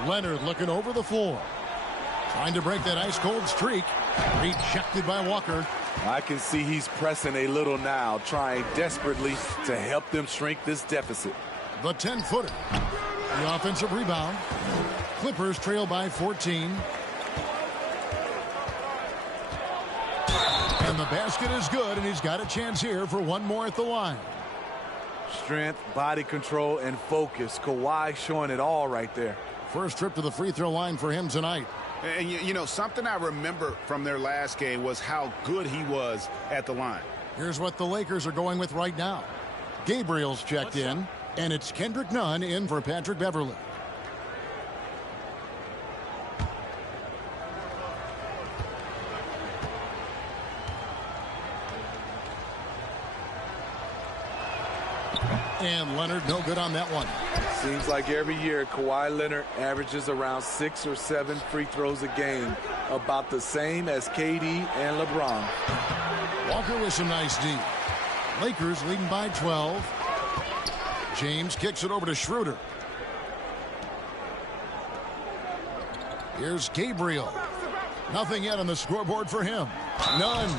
Leonard looking over the floor. Trying to break that ice-cold streak. Rejected by Walker. I can see he's pressing a little now, trying desperately to help them shrink this deficit. The 10-footer. The offensive rebound. Clippers trail by 14. And the basket is good, and he's got a chance here for one more at the line. Strength, body control, and focus. Kawhi showing it all right there. First trip to the free throw line for him tonight. And, you know, something I remember from their last game was how good he was at the line. Here's what the Lakers are going with right now. Gabriel's checked in, and it's Kendrick Nunn in for Patrick Beverly. And Leonard, no good on that one. Seems like every year Kawhi Leonard averages around 6 or 7 free throws a game, about the same as KD and LeBron. Walker with some nice D. Lakers leading by 12. James kicks it over to Schroeder. Here's Gabriel. Nothing yet on the scoreboard for him. None.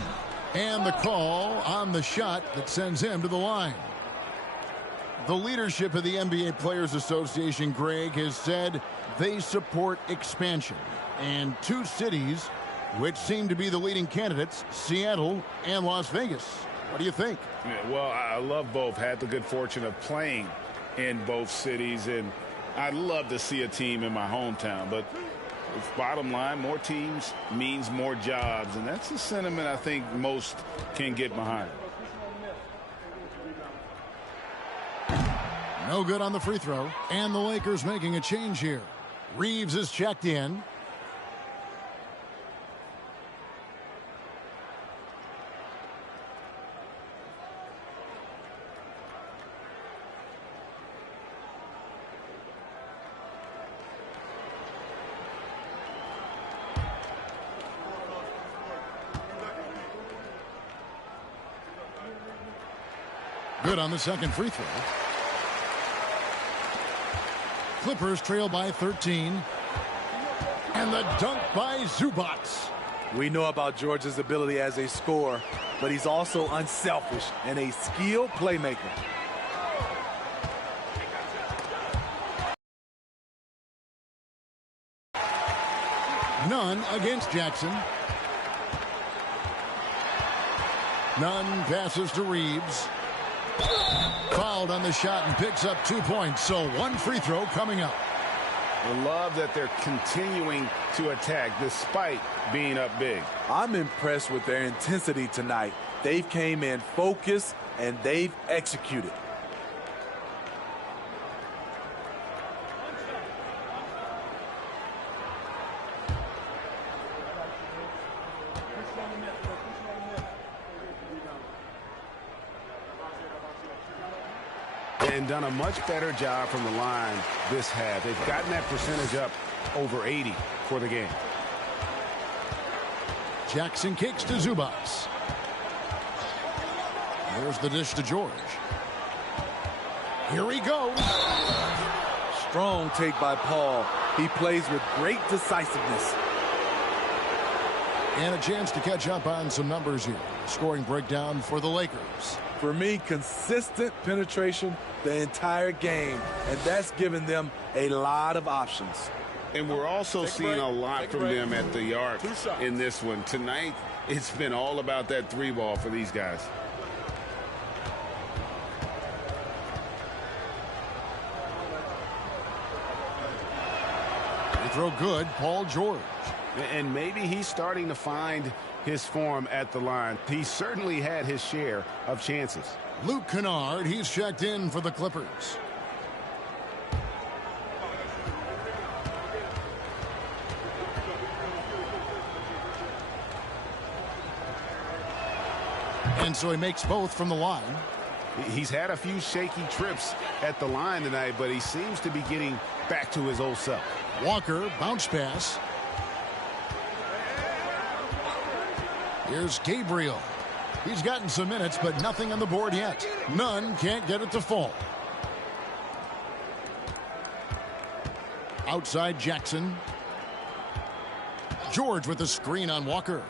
And the call on the shot that sends him to the line. The leadership of the NBA Players Association, Greg, has said they support expansion. And 2 cities which seem to be the leading candidates, Seattle and Las Vegas. What do you think? Yeah, well, I love both. Had the good fortune of playing in both cities, and I'd love to see a team in my hometown. But bottom line, more teams means more jobs, and that's a sentiment I think most can get behind. No good on the free throw. And the Lakers making a change here. Reeves is checked in. Good on the second free throw. Clippers trail by 13. And the dunk by Zubac. We know about George's ability as a scorer, but he's also unselfish and a skilled playmaker. Nunn against Jackson. Nunn passes to Reeves. Fouled on the shot and picks up 2 points. So 1 free throw coming up. I love that they're continuing to attack despite being up big. I'm impressed with their intensity tonight. They've came in focused and they've executed. And done a much better job from the line this half. They've gotten that percentage up over 80 for the game. Jackson kicks to Zubac. There's the dish to George. Here he goes. Strong take by Paul. He plays with great decisiveness. And a chance to catch up on some numbers here. Scoring breakdown for the Lakers. For me, consistent penetration the entire game, and that's given them a lot of options. And we're also seeing a lot from them at the arc in this one. Tonight, it's been all about that 3-ball for these guys. They throw good, Paul George. And maybe he's starting to find his form at the line. He certainly had his share of chances. Luke Kennard, he's checked in for the Clippers. And so he makes both from the line. He's had a few shaky trips at the line tonight, but he seems to be getting back to his old self. Walker, bounce pass. Here's Gabriel. He's gotten some minutes, but nothing on the board yet. Nunn can't get it to fall. Outside Jackson. George with a screen on Walker.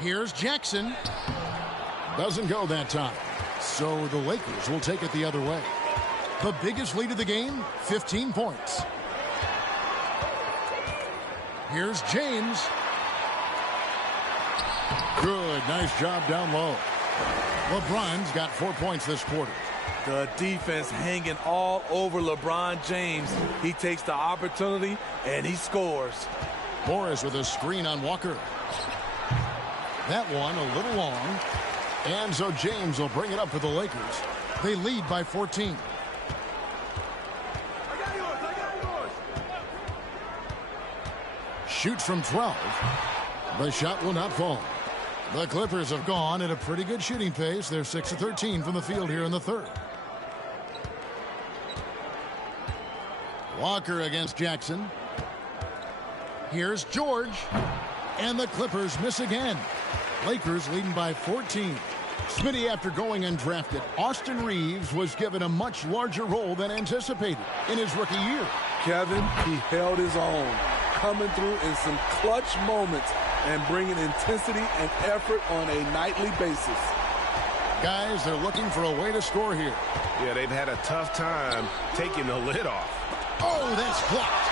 Here's Jackson. Doesn't go that time. So the Lakers will take it the other way. The biggest lead of the game, 15 points. Here's James. Good, nice job down low. LeBron's got 4 points this quarter. The defense hanging all over LeBron James. He takes the opportunity and he scores. Morris with a screen on Walker. That one a little long. And so James will bring it up for the Lakers. They lead by 14. Shoots from 12. The shot will not fall. The Clippers have gone at a pretty good shooting pace. They're 6 of 13 from the field here in the third. Walker against Jackson. Here's George. And the Clippers miss again. Lakers leading by 14. Smitty, after going undrafted, Austin Reeves was given a much larger role than anticipated in his rookie year. Kevin, he held his own, coming through in some clutch moments and bringing intensity and effort on a nightly basis. Guys, they're looking for a way to score here. Yeah, they've had a tough time taking the lid off. Oh, that's blocked.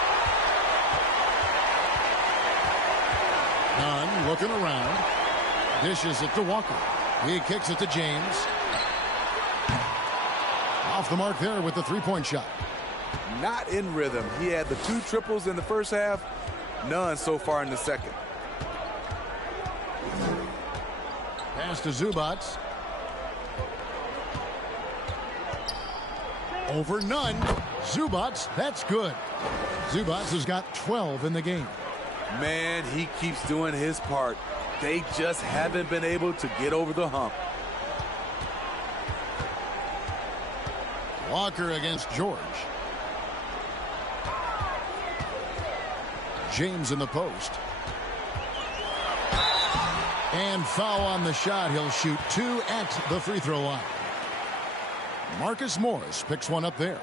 Nunn looking around. Dishes it to Walker. He kicks it to James. Off the mark there with the three-point shot. Not in rhythm. He had the 2 triples in the first half. None so far in the second. Pass to Zubac. Over Nunn. Zubac, that's good. Zubac has got 12 in the game. Man, he keeps doing his part. They just haven't been able to get over the hump. Walker against George. James in the post. And foul on the shot. He'll shoot 2 at the free throw line. Marcus Morris picks one up there.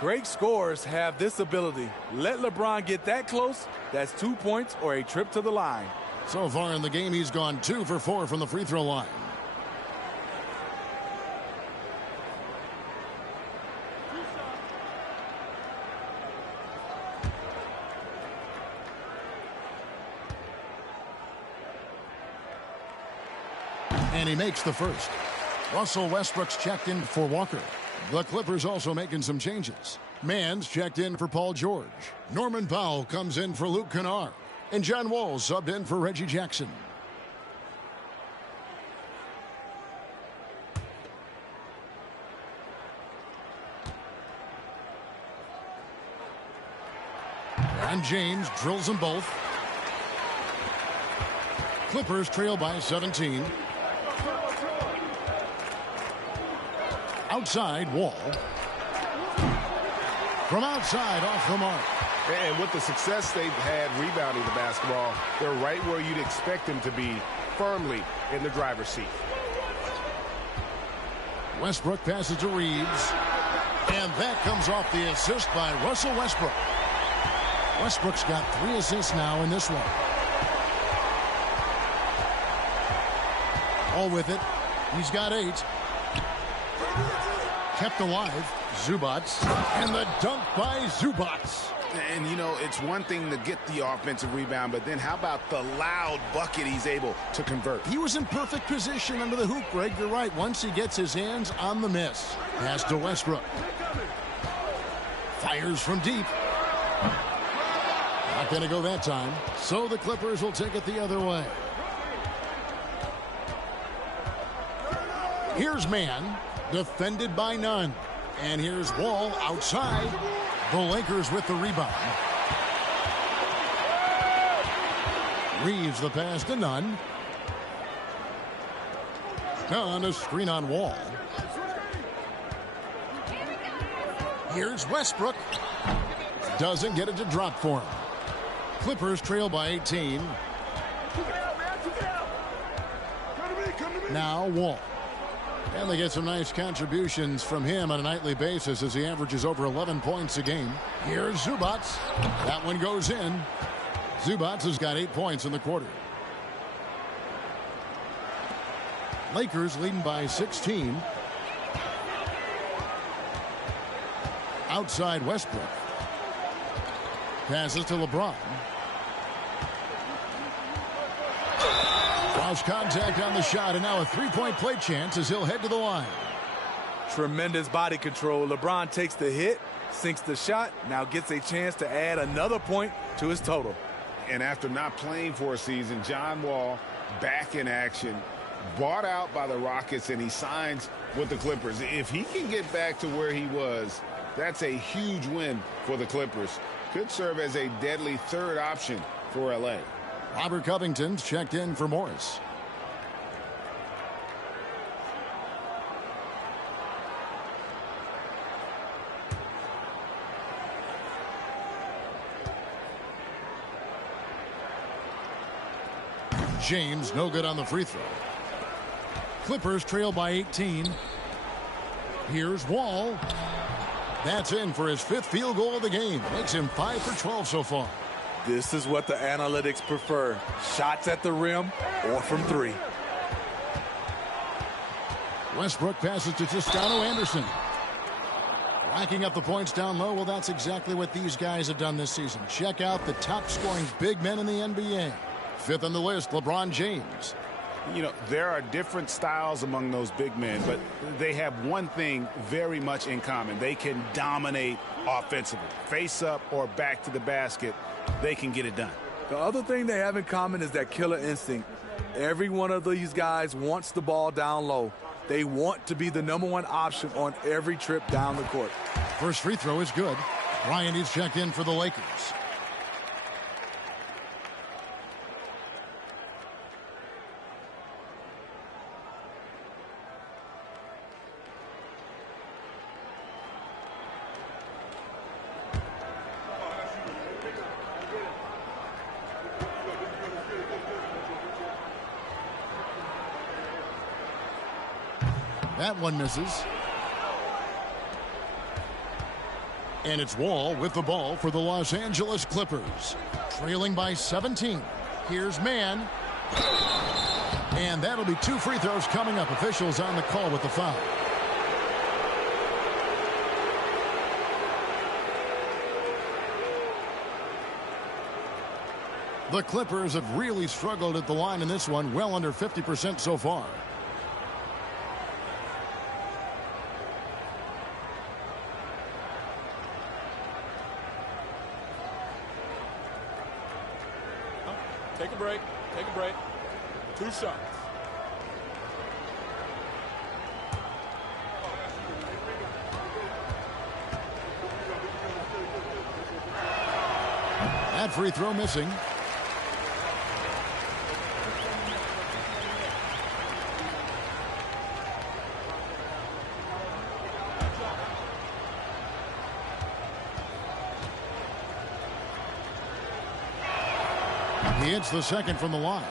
Great scorers have this ability. Let LeBron get that close. That's 2 points or a trip to the line. So far in the game, he's gone 2 for 4 from the free throw line. And he makes the first. Russell Westbrook's checked in for Walker. The Clippers also making some changes. Mann's checked in for Paul George. Norman Powell comes in for Luke Kennard. And John Wall subbed in for Reggie Jackson. And James drills them both. Clippers trail by 17. Outside, Wall. From outside, off the mark. And with the success they've had rebounding the basketball, they're right where you'd expect them to be, firmly in the driver's seat. Westbrook passes to Reeves. And that comes off the assist by Russell Westbrook. Westbrook's got 3 assists now in this one. All with it. He's got 8. Kept alive. Zubac. And the dunk by Zubac. And, you know, it's one thing to get the offensive rebound, but then how about the loud bucket he's able to convert? He was in perfect position under the hoop, Greg. You're right. Once he gets his hands on the miss. Pass to Westbrook. Fires from deep. Not going to go that time. So the Clippers will take it the other way. Here's Mann. Defended by Nunn. And here's Wall outside. The Lakers with the rebound. Reeves the pass to Nunn. On a screen on Wall. Here's Westbrook. Doesn't get it to drop for him. Clippers trail by 18. Now Wall. And they get some nice contributions from him on a nightly basis as he averages over 11 points a game. Here's Zubac. That one goes in. Zubac has got 8 points in the quarter. Lakers leading by 16. Outside Westbrook. Passes to LeBron. Lost contact on the shot, and now a three-point play chance as he'll head to the line. Tremendous body control. LeBron takes the hit, sinks the shot, now gets a chance to add another point to his total. And after not playing for a season, John Wall back in action, bought out by the Rockets, and he signs with the Clippers. If he can get back to where he was, that's a huge win for the Clippers. Could serve as a deadly third option for L.A. Robert Covington's checked in for Morris. James no good on the free throw. Clippers trail by 18. Here's Wall. That's in for his 5th field goal of the game. Makes him 5 for 12 so far. This is what the analytics prefer. Shots at the rim or from 3. Westbrook passes to Toscano Anderson. Racking up the points down low. Well, that's exactly what these guys have done this season. Check out the top scoring big men in the NBA. 5th on the list, LeBron James. You know, there are different styles among those big men, but they have one thing very much in common. They can dominate offensively. Face up or back to the basket, they can get it done. The other thing they have in common is that killer instinct. Every one of these guys wants the ball down low. They want to be the #1 option on every trip down the court. First free throw is good. Bryant is checked in for the Lakers. That one misses. And it's Wall with the ball for the Los Angeles Clippers. Trailing by 17. Here's Mann. And that'll be 2 free throws coming up. Officials on the call with the foul. The Clippers have really struggled at the line in this one, well under 50% so far. Take a break. Take a break. 2 shots. That free throw missing. He hits the second from the line.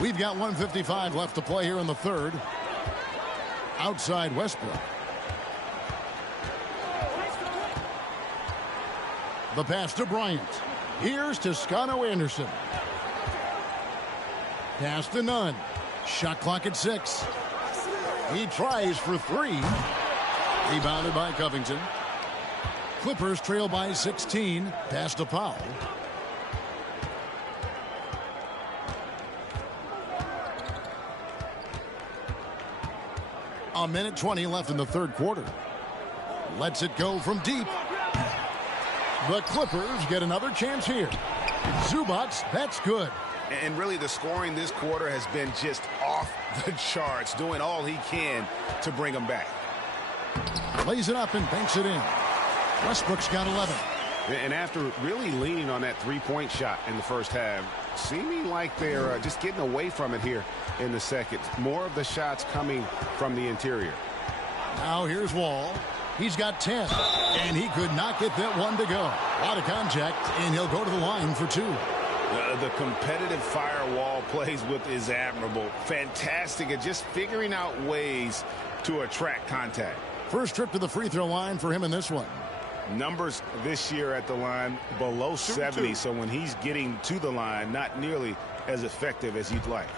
We've got 1:55 left to play here in the third. Outside Westbrook. The pass to Bryant. Here's Toscano Anderson. Pass to Nunn. Shot clock at 6. He tries for 3. Rebounded by Covington. Clippers trail by 16. Pass to Powell. A minute 20 left in the third quarter. Lets it go from deep. The Clippers get another chance here. Zubac, that's good. And really the scoring this quarter has been just off the charts, doing all he can to bring them back. Lays it up and banks it in. Westbrook's got 11. And after really leaning on that three-point shot in the first half, seeming like they're just getting away from it here in the second. More of the shots coming from the interior. Now here's Wall. He's got 10. And he could not get that one to go. A lot of contact, and he'll go to the line for 2. The competitive firewall plays with is admirable. Fantastic at just figuring out ways to attract contact. First trip to the free throw line for him in this one. Numbers this year at the line below 70, so when he's getting to the line, not nearly as effective as you'd like.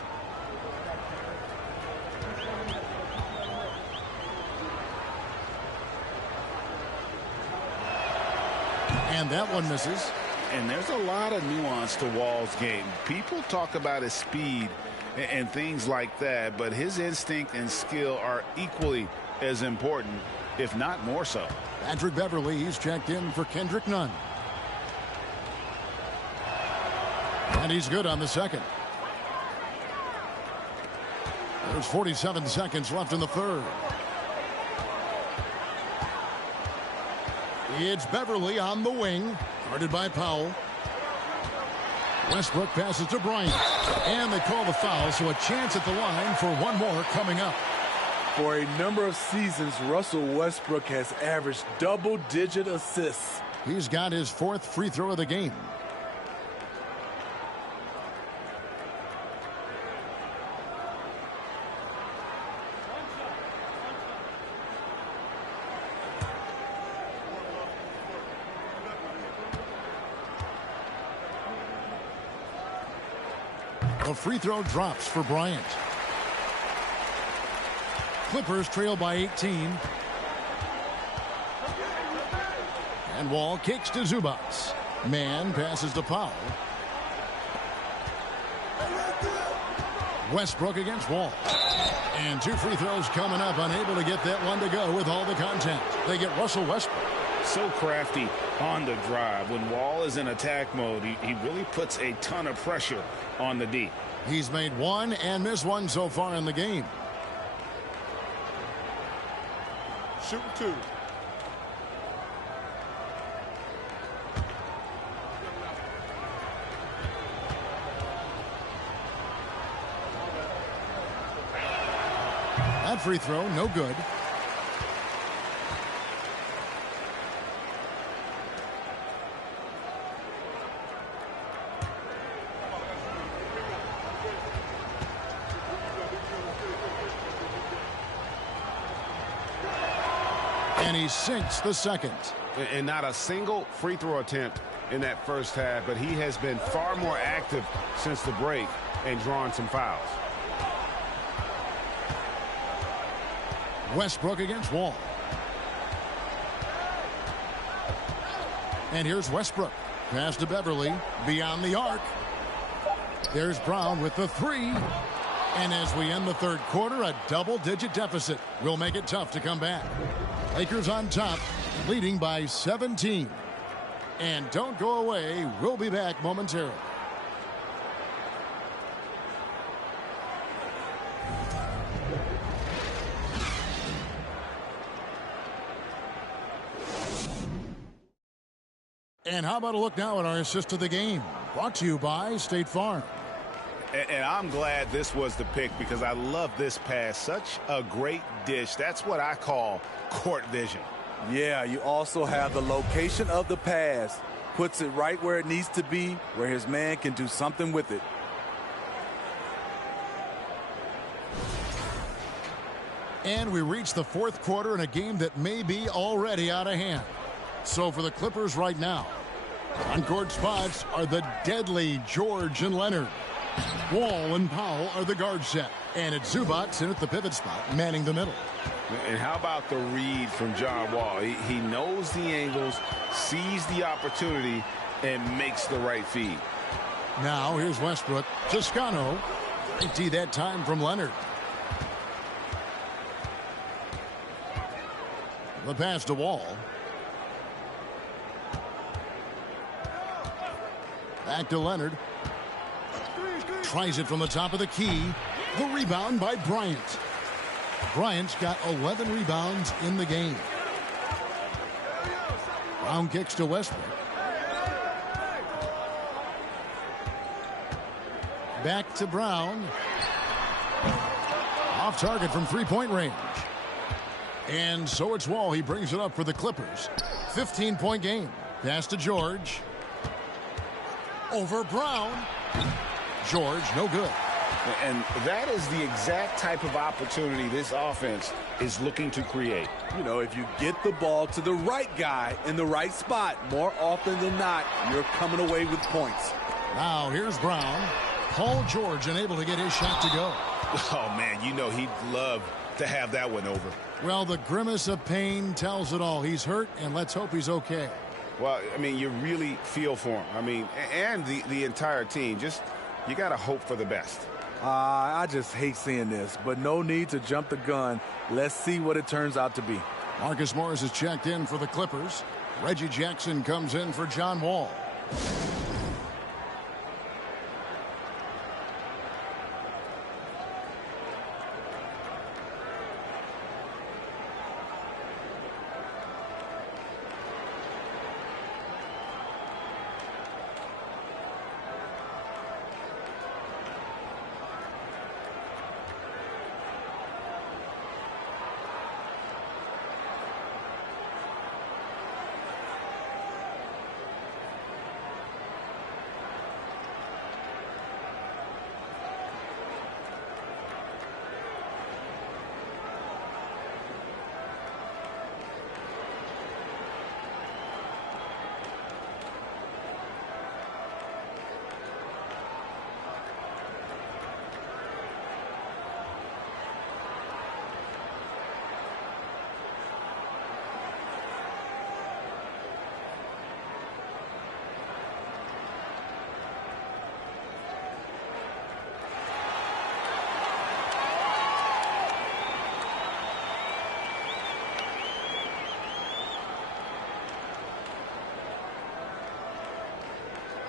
And that one misses. And there's a lot of nuance to Wall's game. People talk about his speed and things like that, but his instinct and skill are equally as important, if not more so. Patrick Beverly, he's checked in for Kendrick Nunn. And he's good on the second. There's 47 seconds left in the third. It's Beverly on the wing, guarded by Powell. Westbrook passes to Bryant. And they call the foul, so a chance at the line for one more coming up. For a number of seasons, Russell Westbrook has averaged double-digit assists. He's got his fourth free throw of the game. The free throw drops for Bryant. Clippers trail by 18. And Wall kicks to Zubats. Man passes to Powell. Westbrook against Wall. And two free throws coming up, unable to get that one to go with all the contact. They get Russell Westbrook. So crafty on the drive. When Wall is in attack mode, he really puts a ton of pressure on the D. He's made one and missed one so far in the game. Shooting two. That free throw, no good. And he sinks the second. And not a single free throw attempt in that first half, but he has been far more active since the break and drawn some fouls. Westbrook against Wall. And here's Westbrook. Pass to Beverly. Beyond the arc. There's Brown with the three. And as we end the third quarter, a double-digit deficit will make it tough to come back. Lakers on top, leading by 17. And don't go away. We'll be back momentarily. And how about a look now at our assist of the game? Brought to you by State Farm. And I'm glad this was the pick because I love this pass. Such a great dish. That's what I call court vision. Yeah, you also have the location of the pass. Puts it right where it needs to be, where his man can do something with it. And we reach the fourth quarter in a game that may be already out of hand. So for the Clippers right now, on-court spots are the deadly George and Leonard. Wall and Powell are the guard set. And it's Zubats in at the pivot spot, manning the middle. And how about the read from John Wall? He knows the angles, sees the opportunity, and makes the right feed. Now here's Westbrook. Toscano. Empty that time from Leonard. The pass to Wall. Back to Leonard. Tries it from the top of the key. The rebound by Bryant. Bryant's got 11 rebounds in the game. Brown kicks to Westbrook. Back to Brown. Off target from three-point range. And so it's Wall. He brings it up for the Clippers. 15-point game. Pass to George. over Brown. George, no good. And that is the exact type of opportunity this offense is looking to create. You know, if you get the ball to the right guy in the right spot, more often than not, you're coming away with points. Now here's Brown. Paul George unable to get his shot to go. Oh, man, you know he'd love to have that one over. Well, the grimace of pain tells it all. He's hurt, and let's hope he's okay. Well, I mean, you really feel for him. I mean, and the entire team. Just, you got to hope for the best. I just hate seeing this, but no need to jump the gun. Let's see what it turns out to be. Marcus Morris is checked in for the Clippers. Reggie Jackson comes in for John Wall.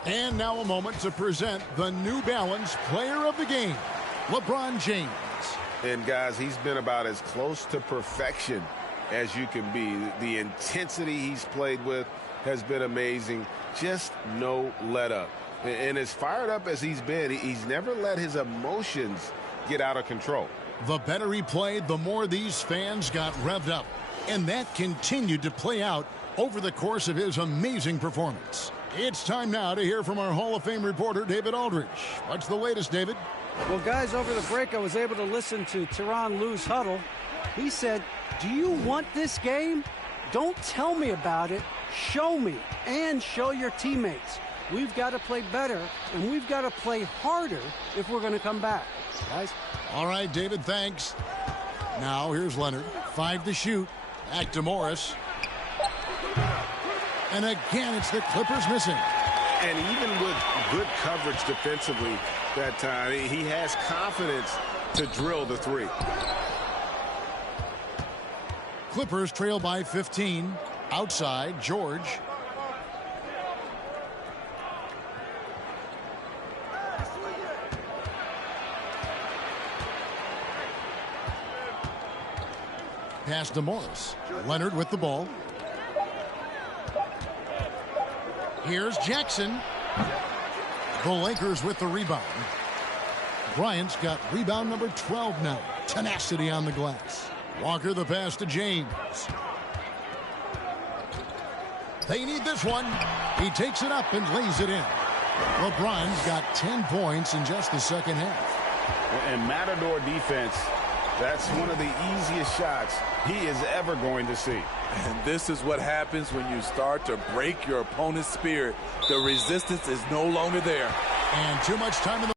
And now a moment to present the New Balance Player of the Game, LeBron James. And, guys, he's been about as close to perfection as you can be. The intensity he's played with has been amazing. Just no let up. And as fired up as he's been, he's never let his emotions get out of control. The better he played, the more these fans got revved up. And that continued to play out over the course of his amazing performance. It's time now to hear from our Hall of Fame reporter, David Aldridge. What's the latest, David? Well, guys, over the break, I was able to listen to Tyronn Lue's huddle. He said, do you want this game? Don't tell me about it. Show me and show your teammates. We've got to play better, and we've got to play harder if we're going to come back. Guys? All right, David, thanks. Now, here's Leonard. 5 to shoot. Back to Morris. And again, it's the Clippers missing. And even with good coverage defensively that time, he has confidence to drill the three. Clippers trail by 15. Outside, George. Pass to Morris. Leonard with the ball. Here's Jackson. The Lakers with the rebound. Bryant's got rebound number 12 now. Tenacity on the glass. Walker the pass to James. They need this one. He takes it up and lays it in. LeBron's got 10 points in just the second half. And Matador defense, that's one of the easiest shots he is ever going to see. And this is what happens when you start to break your opponent's spirit. The resistance is no longer there. And too much time in the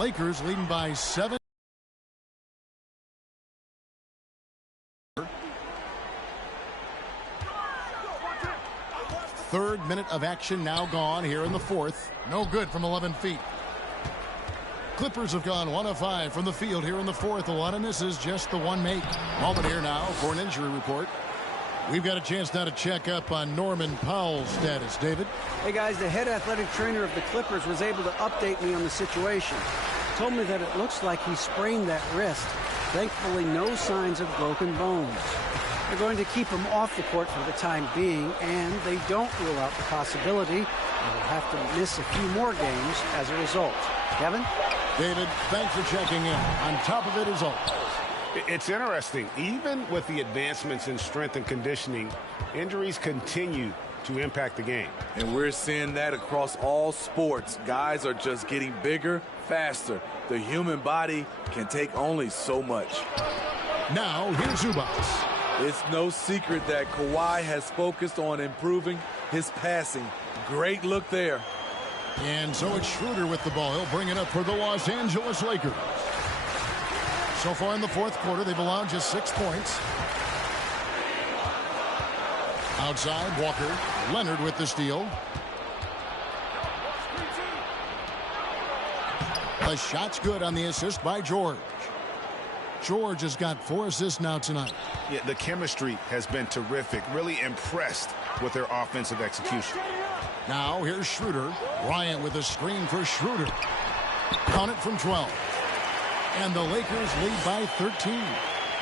Lakers leading by 7. Third minute of action now gone here in the fourth. No good from 11 feet. Clippers have gone 1 of 5 from the field here in the fourth. A lot of misses, just the one make. Moment here now for an injury report. We've got a chance now to check up on Norman Powell's status. David? Hey, guys, the head athletic trainer of the Clippers was able to update me on the situation. Told me that it looks like he sprained that wrist. Thankfully, no signs of broken bones. They're going to keep him off the court for the time being, and they don't rule out the possibility that he'll have to miss a few more games as a result. Kevin? David, thanks for checking in. On top of it is always. It's interesting. Even with the advancements in strength and conditioning, injuries continue to impact the game. And we're seeing that across all sports. Guys are just getting bigger, faster. The human body can take only so much. Now, here's Zubats. It's no secret that Kawhi has focused on improving his passing. Great look there. And so it's Schroeder with the ball. He'll bring it up for the Los Angeles Lakers. So far in the fourth quarter, they've allowed just 6 points. Outside, Walker. Leonard with the steal. The shot's good on the assist by George. George has got 4 assists now tonight. Yeah, the chemistry has been terrific. Really impressed with their offensive execution. Now here's Schroeder. Bryant with a screen for Schroeder. Count it from 12. And the Lakers lead by 13.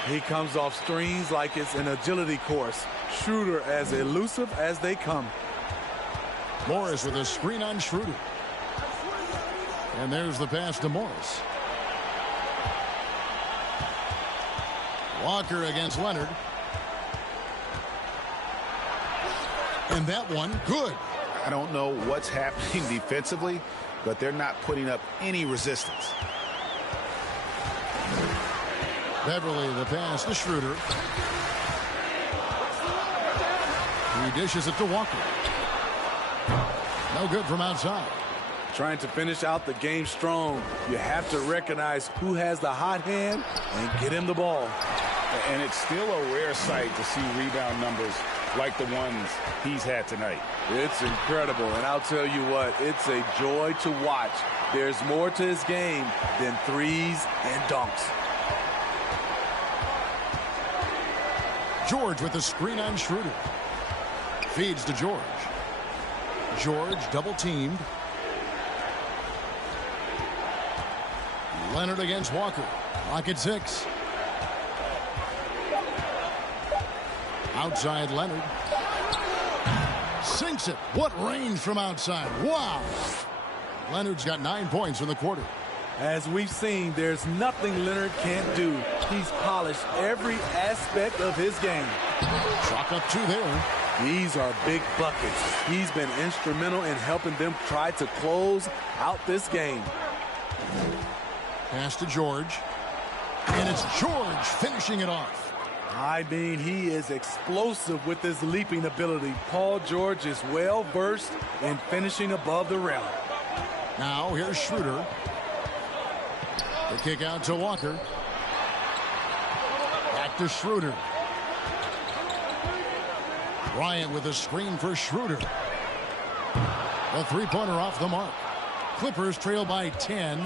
He comes off screens like it's an agility course. Schroeder as elusive as they come. Morris with a screen on Schroeder. And there's the pass to Morris. Walker against Leonard. And that one, good. I don't know what's happening defensively, but they're not putting up any resistance. Beverly, the pass to Schroeder. He dishes it to Walker. No good from outside. Trying to finish out the game strong. You have to recognize who has the hot hand and get him the ball. And it's still a rare sight to see rebound numbers like the ones he's had tonight. It's incredible, and I'll tell you what, it's a joy to watch. There's more to his game than threes and dunks. George with a screen on Schroeder. Feeds to George. George double teamed. Leonard against Walker. Clock at 6. Outside Leonard. Sinks it. What range from outside. Wow. Leonard's got 9 points in the quarter. As we've seen, there's nothing Leonard can't do. He's polished every aspect of his game. Chalk up 2 there. These are big buckets. He's been instrumental in helping them try to close out this game. Pass to George. And it's George finishing it off. I mean, he is explosive with his leaping ability. Paul George is well versed in finishing above the rim. Now here's Schroeder. The kick out to Walker. Back to Schroeder. Bryant with a screen for Schroeder. A three-pointer off the mark. Clippers trail by 10.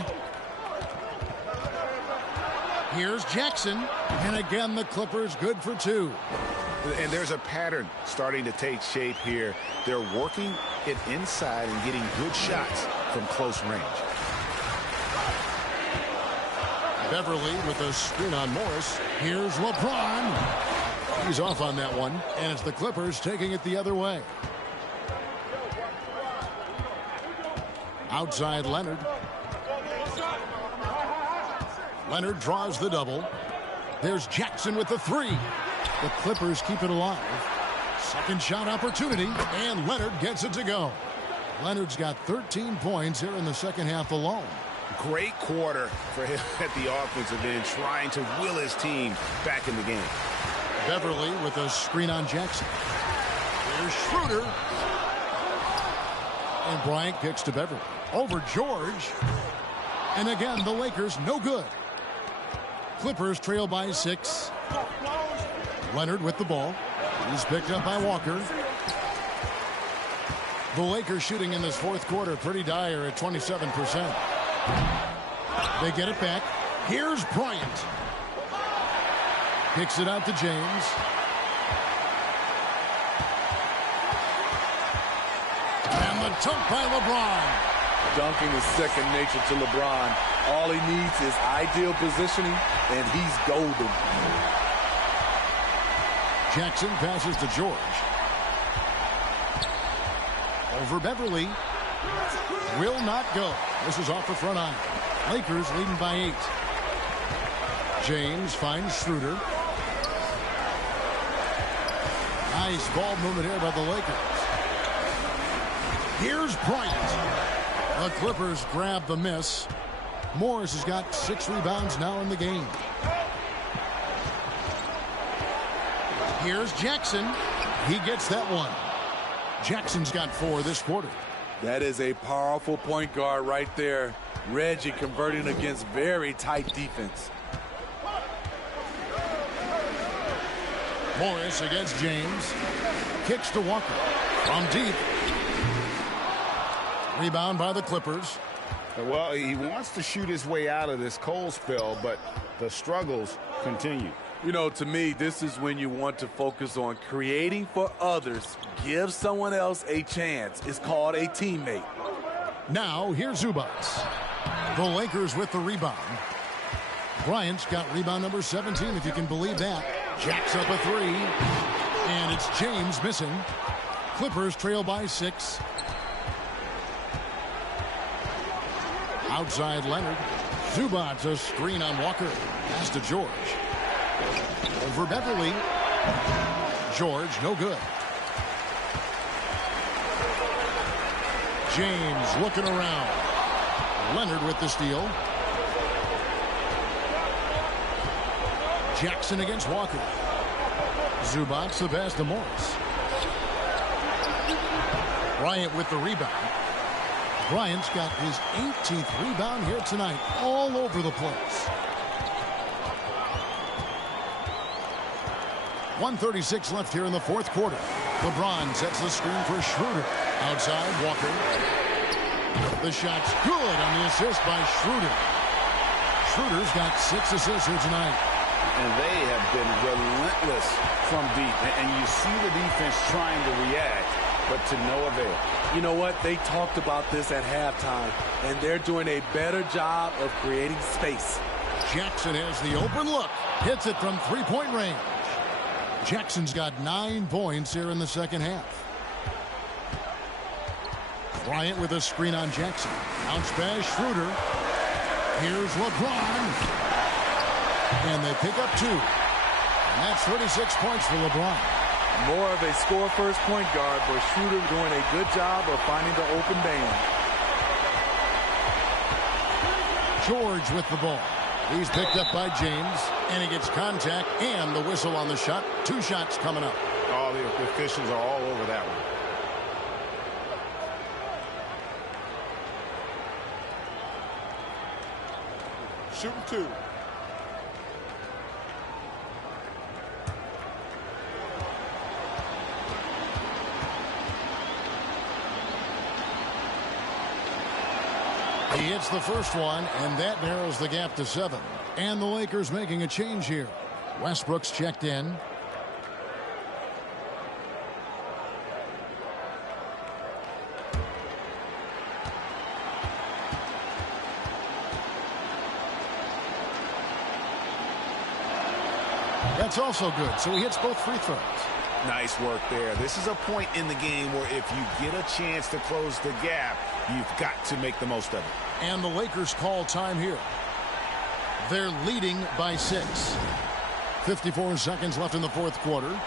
Here's Jackson. And again, the Clippers good for 2. And there's a pattern starting to take shape here. They're working it inside and getting good shots from close range. Beverly with a screen on Morris. Here's LeBron. He's off on that one. And it's the Clippers taking it the other way. Outside Leonard. Leonard draws the double. There's Jackson with the 3. The Clippers keep it alive. Second shot opportunity, and Leonard gets it to go. Leonard's got 13 points here in the second half alone. Great quarter for him at the offensive end, trying to will his team back in the game. Beverly with a screen on Jackson. Here's Schroeder. And Bryant kicks to Beverly. Over George. And again, the Lakers no good. Clippers trail by 6. Leonard with the ball. He's picked up by Walker. The Lakers shooting in this fourth quarter pretty dire at 27%. They get it back. Here's Bryant. Kicks it out to James. And the dunk by LeBron. Dunking is second nature to LeBron. All he needs is ideal positioning, and he's golden. Jackson passes to George. Over Beverly. Will not go. This is off the front iron. Lakers leading by 8. James finds Schroeder. Nice ball movement here by the Lakers. Here's Bryant. The Clippers grab the miss. Morris has got 6 rebounds now in the game. Here's Jackson. He gets that one. Jackson's got 4 this quarter. That is a powerful point guard right there. Reggie converting against very tight defense. Morris against James. Kicks to Walker. From deep. Rebound by the Clippers. Well, he wants to shoot his way out of this cold spell, but the struggles continue. You know, to me, this is when you want to focus on creating for others. Give someone else a chance. It's called a teammate. Now, here's Zubac. The Lakers with the rebound. Bryant's got rebound number 17, if you can believe that. Jacks up a 3. And it's James missing. Clippers trail by 6. Outside Leonard. Zubac, a screen on Walker. Pass to George. Over Beverly. George, no good. James looking around. Leonard with the steal. Jackson against Walker. Zubac, the pass to Morris. Bryant with the rebound. Bryant's got his 18th rebound here tonight, all over the place. 1:36 left here in the fourth quarter. LeBron sets the screen for Schroeder. Outside, Walker. The shot's good on the assist by Schroeder. Schroeder's got 6 assists here tonight. And they have been relentless from deep. And you see the defense trying to react, but to no avail. You know what? They talked about this at halftime, and they're doing a better job of creating space. Jackson has the open look. Hits it from three-point range. Jackson's got 9 points here in the second half. Bryant with a screen on Jackson. Bounce pass, Schroeder. Here's LeBron. And they pick up 2. And that's 36 points for LeBron. More of a score-first point guard, but Schroeder doing a good job of finding the open man. George with the ball. He's picked up by James, and he gets contact and the whistle on the shot. 2 shots coming up. All the officials are all over that one. Shooting 2. He hits the first one, and that narrows the gap to 7. And the Lakers making a change here. Westbrook's checked in. That's also good, so he hits both free throws. Nice work there. This is a point in the game where if you get a chance to close the gap, you've got to make the most of it. And the Lakers call time here. They're leading by 6. 54 seconds left in the fourth quarter.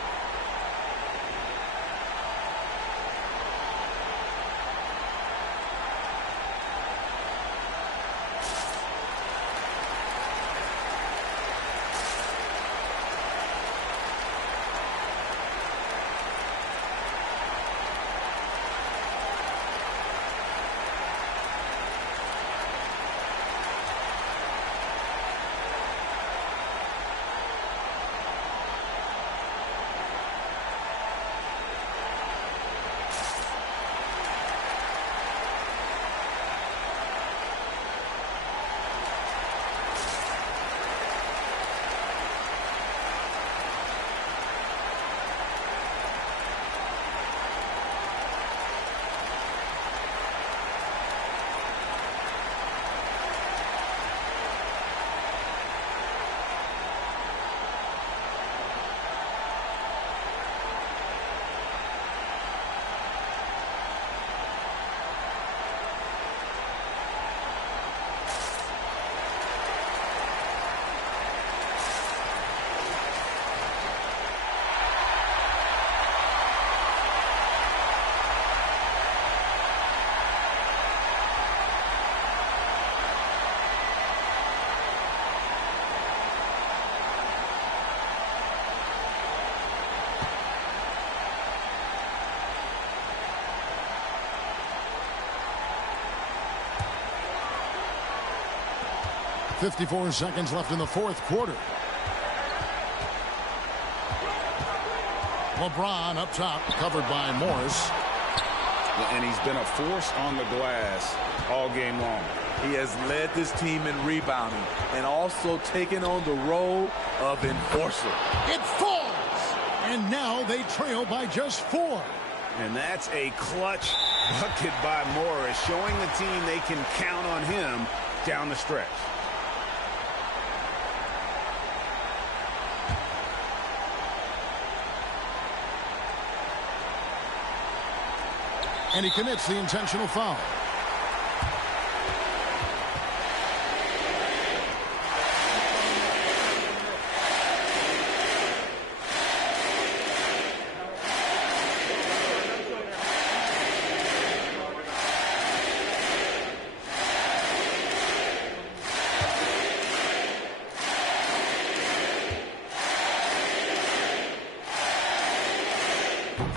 54 seconds left in the fourth quarter. LeBron up top, covered by Morris. And he's been a force on the glass all game long. He has led this team in rebounding and also taken on the role of enforcer. It falls! And now they trail by just 4. And that's a clutch bucket by Morris, showing the team they can count on him down the stretch. And he commits the intentional foul.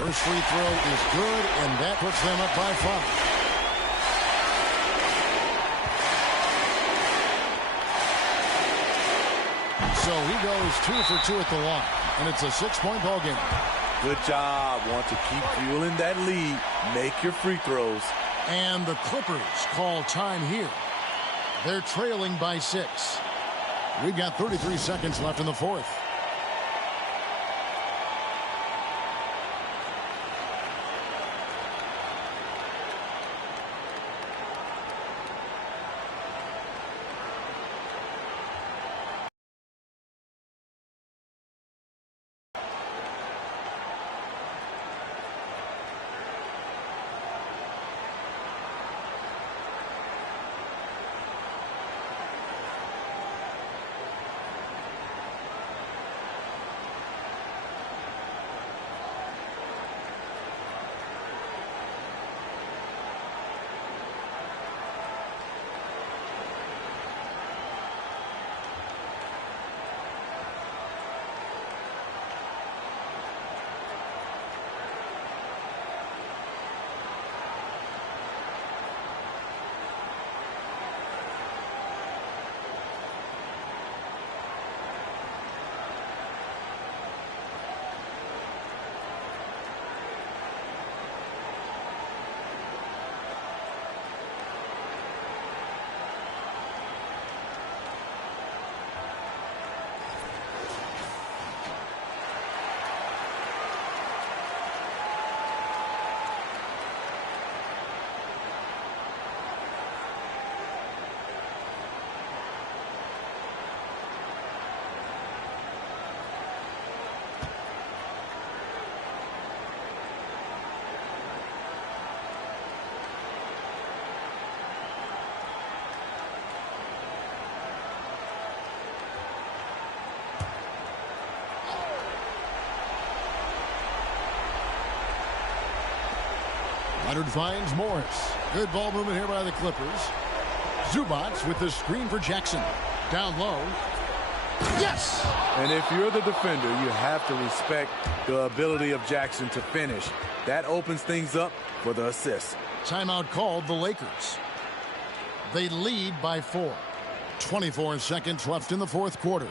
First free throw is good, and that puts them up by 5. So he goes 2 for 2 at the line, and it's a 6-point ball game. Good job. Want to keep fueling that lead. Make your free throws. And the Clippers call time here. They're trailing by 6. We've got 33 seconds left in the fourth. Leonard finds Morris. Good ball movement here by the Clippers. Zubats with the screen for Jackson. Down low. Yes! And if you're the defender, you have to respect the ability of Jackson to finish. That opens things up for the assist. Timeout called the Lakers. They lead by 4. 24 seconds left in the fourth quarter.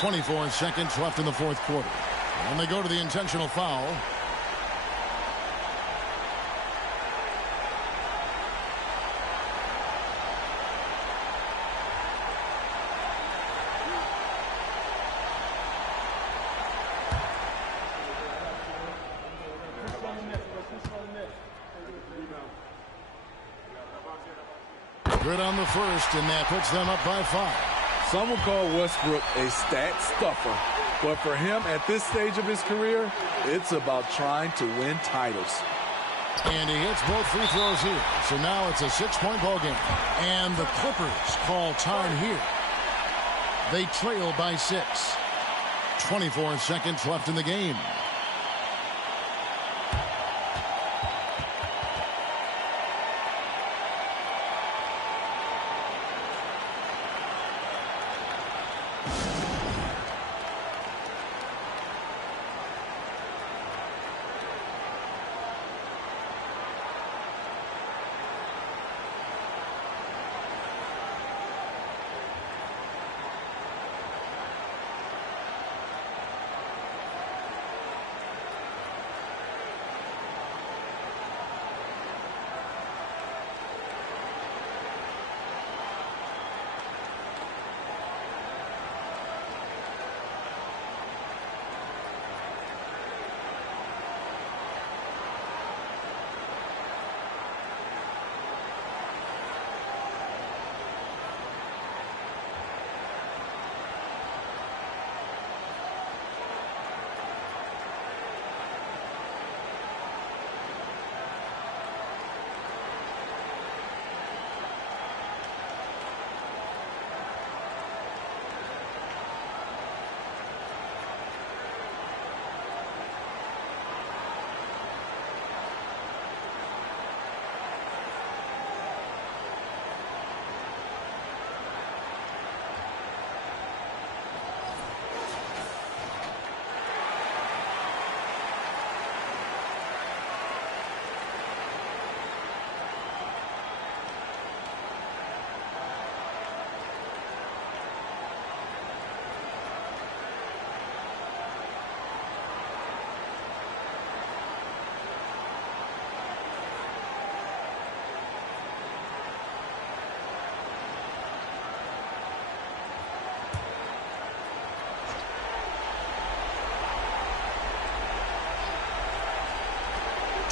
24 seconds left in the fourth quarter. And they go to the intentional foul. Good on the first, and that puts them up by 5. Some would call Westbrook a stat stuffer, but for him at this stage of his career, it's about trying to win titles. And he hits both free throws here. So now it's a 6-point ball game. And the Clippers call time here. They trail by 6. 24 seconds left in the game.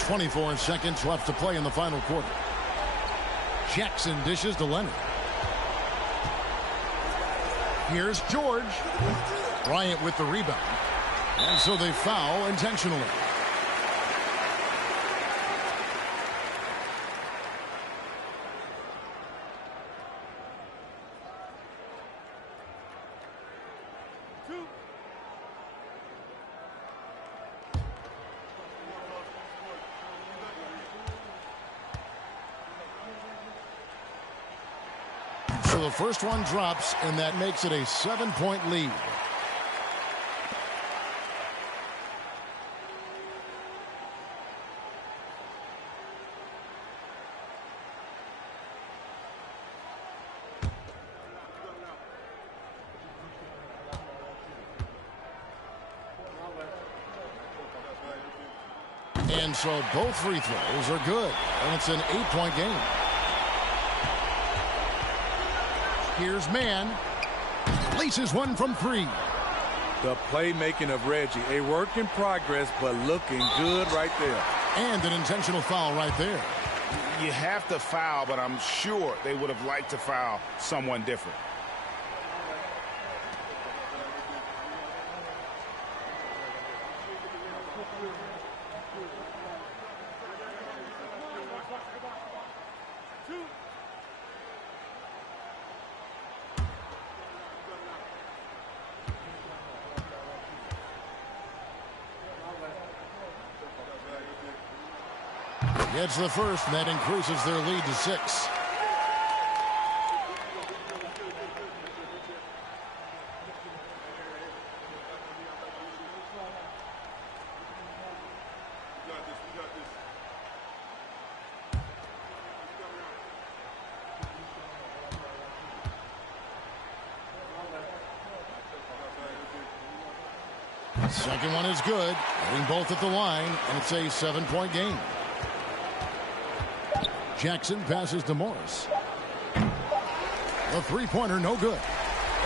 .24 seconds left to play in the final quarter. Jackson dishes to Leonard. Here's George. Bryant with the rebound. And so they foul intentionally. So the first one drops, and that makes it a 7-point lead. And so both free throws are good, and it's an 8-point game. Here's Mann. Laces one from 3. The playmaking of Reggie, a work in progress, but looking good right there. And an intentional foul right there. You have to foul, but I'm sure they would have liked to foul someone different. Gets the first, and that increases their lead to 6. Second one is good. Hitting both at the line, and it's a 7-point game. Jackson passes to Morris. The three-pointer, no good.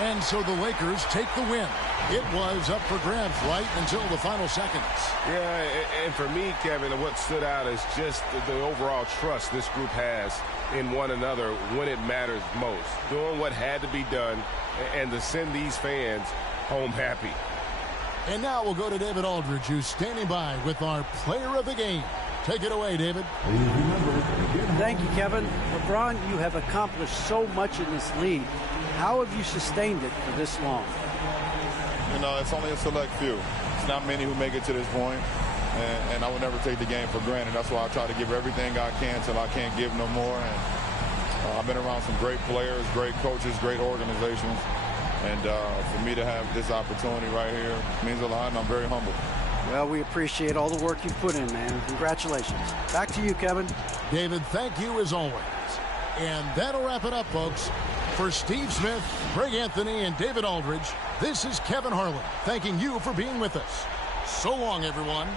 And so the Lakers take the win. It was up for grabs right until the final seconds. Yeah, and for me, Kevin, what stood out is just the overall trust this group has in one another when it matters most. Doing what had to be done and to send these fans home happy. And now we'll go to David Aldridge, who's standing by with our player of the game. Take it away, David. Thank you, Kevin. LeBron, you have accomplished so much in this league. How have you sustained it for this long? You know, it's only a select few. It's not many who make it to this point, and I will never take the game for granted. That's why I try to give everything I can till I can't give no more. And I've been around some great players, great coaches, great organizations. And for me to have this opportunity right here means a lot, and I'm very humbled. Well, we appreciate all the work you put in, man. Congratulations. Back to you, Kevin. David, thank you as always. And that'll wrap it up, folks. For Steve Smith, Greg Anthony, and David Aldridge, this is Kevin Harlan thanking you for being with us. So long, everyone.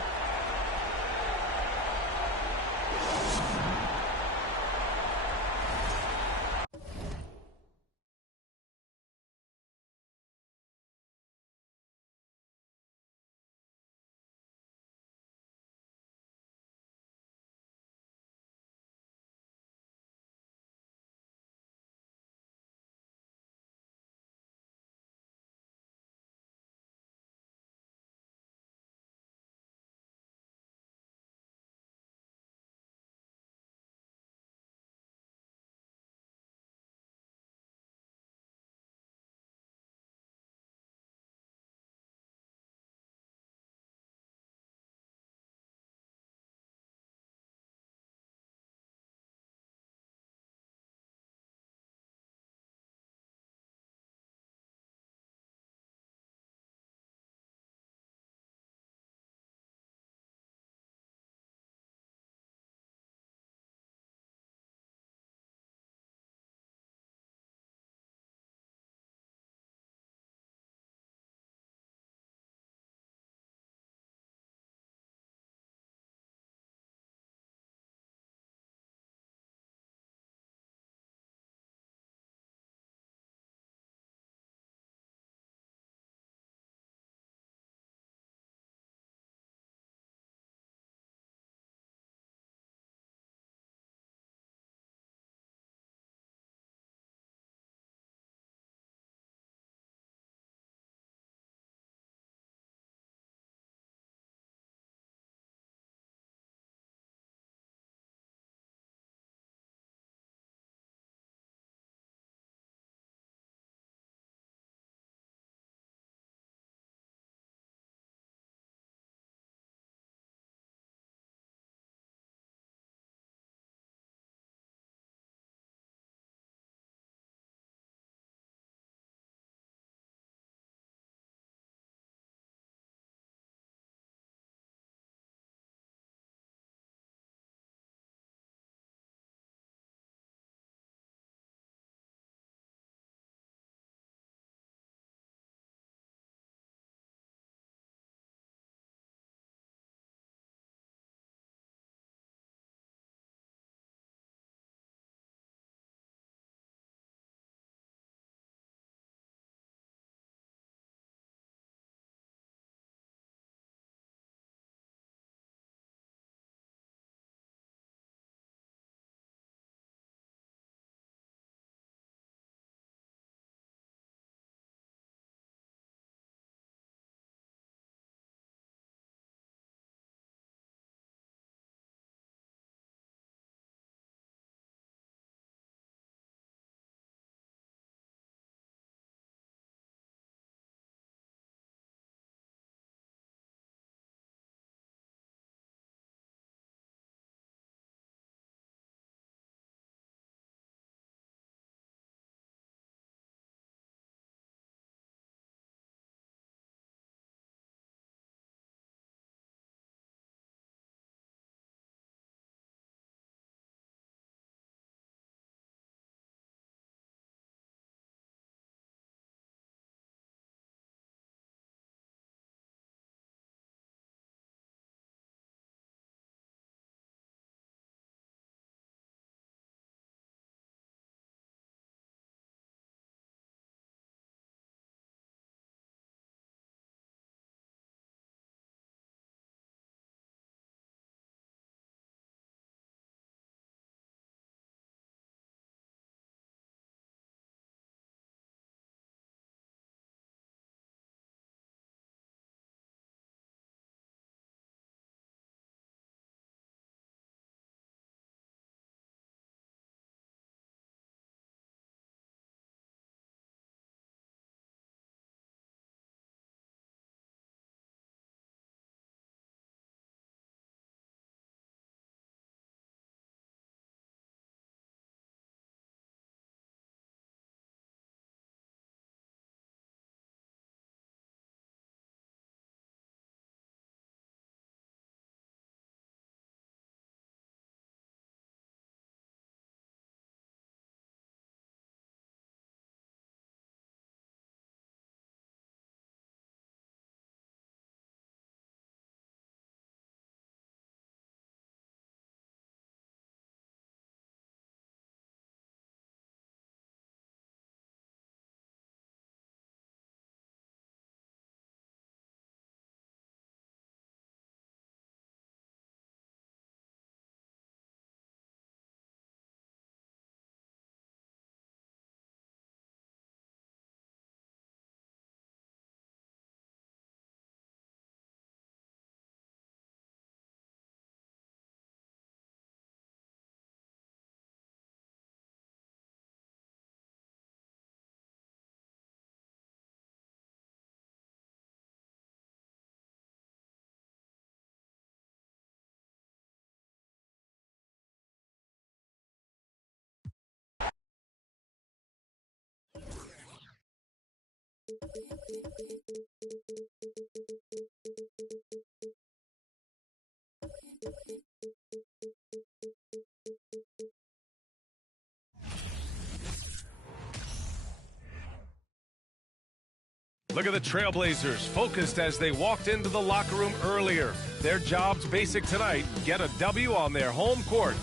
Look at the Trailblazers, focused as they walked into the locker room earlier. Their job's basic tonight: get a W on their home court.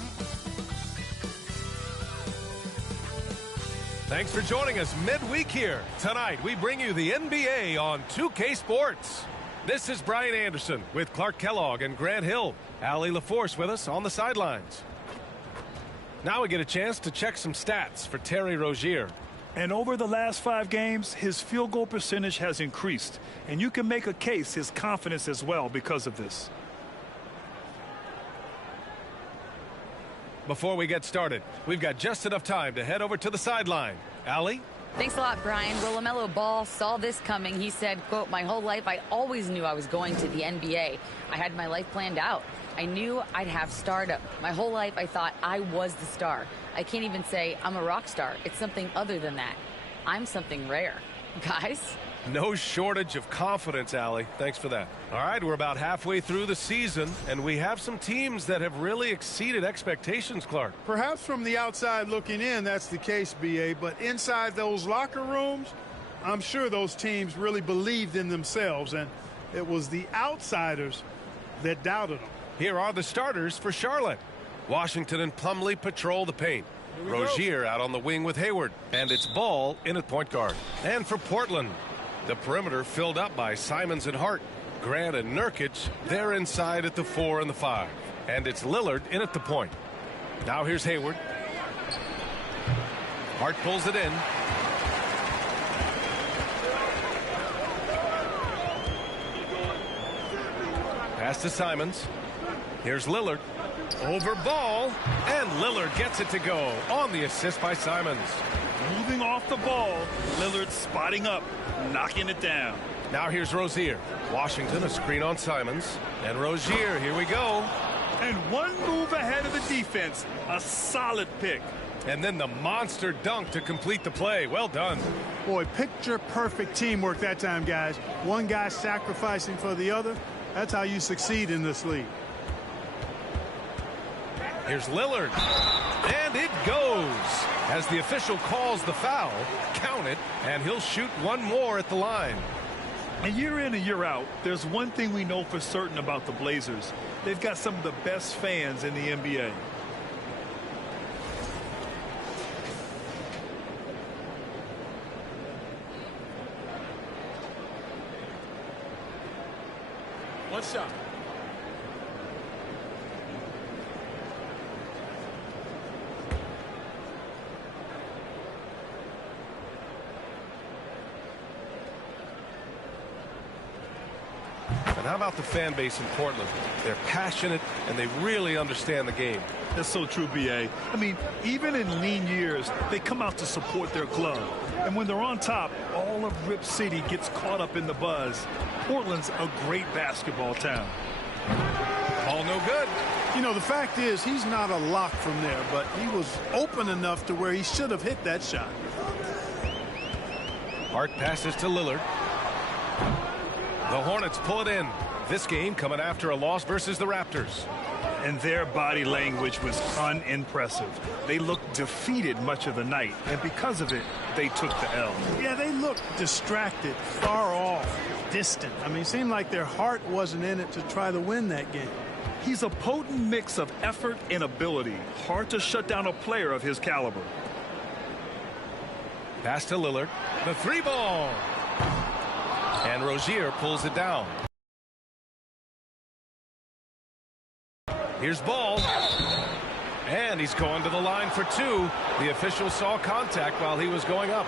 Thanks for joining us midweek here. Tonight, we bring you the NBA on 2K Sports. This is Brian Anderson with Clark Kellogg and Grant Hill. Allie LaForce with us on the sidelines. Now we get a chance to check some stats for Terry Rozier. And over the last 5 games, his field goal percentage has increased. And you can make a case his confidence as well because of this. Before we get started, we've got just enough time to head over to the sideline. Allie? Thanks a lot, Brian. Well, LaMelo Ball saw this coming. He said, quote, "My whole life, I always knew I was going to the NBA. I had my life planned out. I knew I'd have stardom. My whole life, I thought I was the star. I can't even say I'm a rock star. It's something other than that. I'm something rare." Guys? No shortage of confidence, Allie. Thanks for that. All right, we're about halfway through the season, and we have some teams that have really exceeded expectations, Clark. Perhaps from the outside looking in, that's the case, B.A., but inside those locker rooms, I'm sure those teams really believed in themselves, and it was the outsiders that doubted them. Here are the starters for Charlotte. Washington and Plumlee patrol the paint. Rozier out on the wing with Hayward, and it's Ball in at point guard. And for Portland, the perimeter filled up by Simons and Hart. Grant and Nurkic, they're inside at the 4 and the 5. And it's Lillard in at the point. Now here's Hayward. Hart pulls it in. Pass to Simons. Here's Lillard. Over Ball, and Lillard gets it to go on the assist by Simons. Moving off the ball, Lillard spotting up, knocking it down. Now here's Rozier. Washington, a screen on Simons. And Rozier, here we go. And one move ahead of the defense. A solid pick. And then the monster dunk to complete the play. Well done. Boy, picture-perfect teamwork that time, guys. One guy sacrificing for the other. That's how you succeed in this league. Here's Lillard. And it goes. As the official calls the foul, count it, and he'll shoot one more at the line. And year in and year out, there's one thing we know for certain about the Blazers. They've got some of the best fans in the NBA. One shot. And how about the fan base in Portland? They're passionate, and they really understand the game. That's so true, B.A. I mean, even in lean years, they come out to support their club. And when they're on top, all of Rip City gets caught up in the buzz. Portland's a great basketball town. Ball no good. You know, the fact is, he's not a lock from there, but he was open enough to where he should have hit that shot. Hart passes to Lillard. The Hornets pull it in. This game coming after a loss versus the Raptors. And their body language was unimpressive. They looked defeated much of the night, and because of it, they took the L. Yeah, they looked distracted, far off, distant. I mean, it seemed like their heart wasn't in it to try to win that game. He's a potent mix of effort and ability. Hard to shut down a player of his caliber. Pass to Lillard. The 3 ball. And Rozier pulls it down. Here's Ball. And he's going to the line for 2. The official saw contact while he was going up.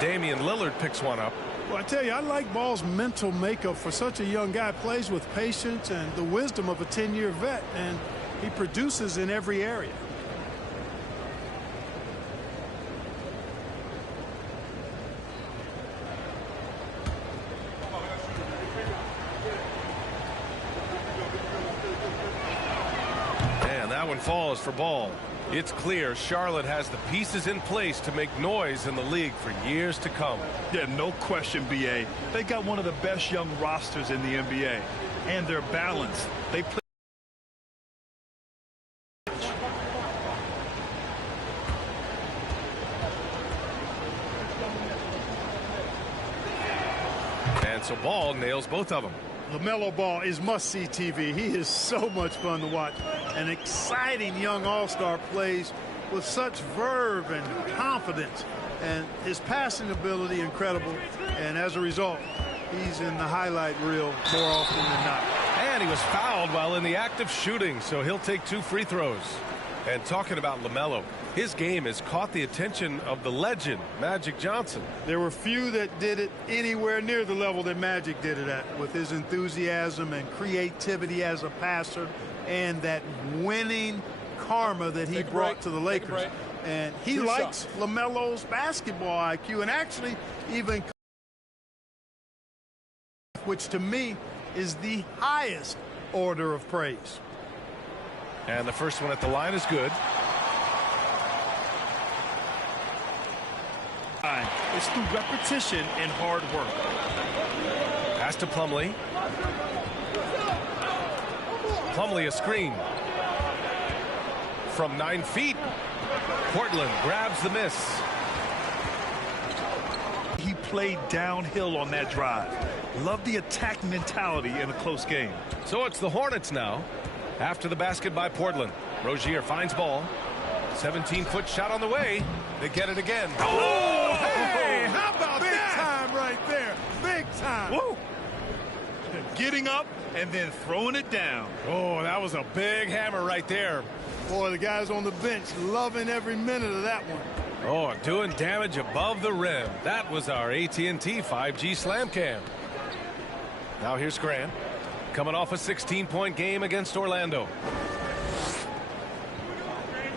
Damian Lillard picks one up. Well, I tell you, I like Ball's mental makeup for such a young guy. Plays with patience and the wisdom of a 10-year vet, and he produces in every area. And that one falls for Ball. It's clear Charlotte has the pieces in place to make noise in the league for years to come. Yeah, no question, B.A. They got one of the best young rosters in the NBA. And they're balanced. They play. And so Ball nails both of them. LaMelo Ball is must-see TV. He is so much fun to watch. An exciting young all-star, plays with such verve and confidence, and his passing ability incredible. And as a result, he's in the highlight reel more often than not. And he was fouled while in the act of shooting, so he'll take 2 free throws. And talking about LaMelo, his game has caught the attention of the legend, Magic Johnson. There were few that did it anywhere near the level that Magic did it at, with his enthusiasm and creativity as a passer and that winning karma that he brought to the Lakers. And he likes LaMelo's basketball IQ, and actually even, which to me is the highest order of praise. And the first one at the line is good. It's through repetition and hard work. Pass to Plumlee. Plumlee a screen. From 9 feet. Portland grabs the miss. He played downhill on that drive. Love the attack mentality in a close game. So it's the Hornets now. After the basket by Portland. Rozier finds Ball. 17-foot shot on the way. They get it again. Oh, hey, how about big that? Big time right there. Big time. Woo. Getting up and then throwing it down. Oh, that was a big hammer right there. Boy, the guys on the bench loving every minute of that one. Oh, doing damage above the rim. That was our AT&T 5G Slam Cam. Now here's Grant. Coming off a 16-point game against Orlando.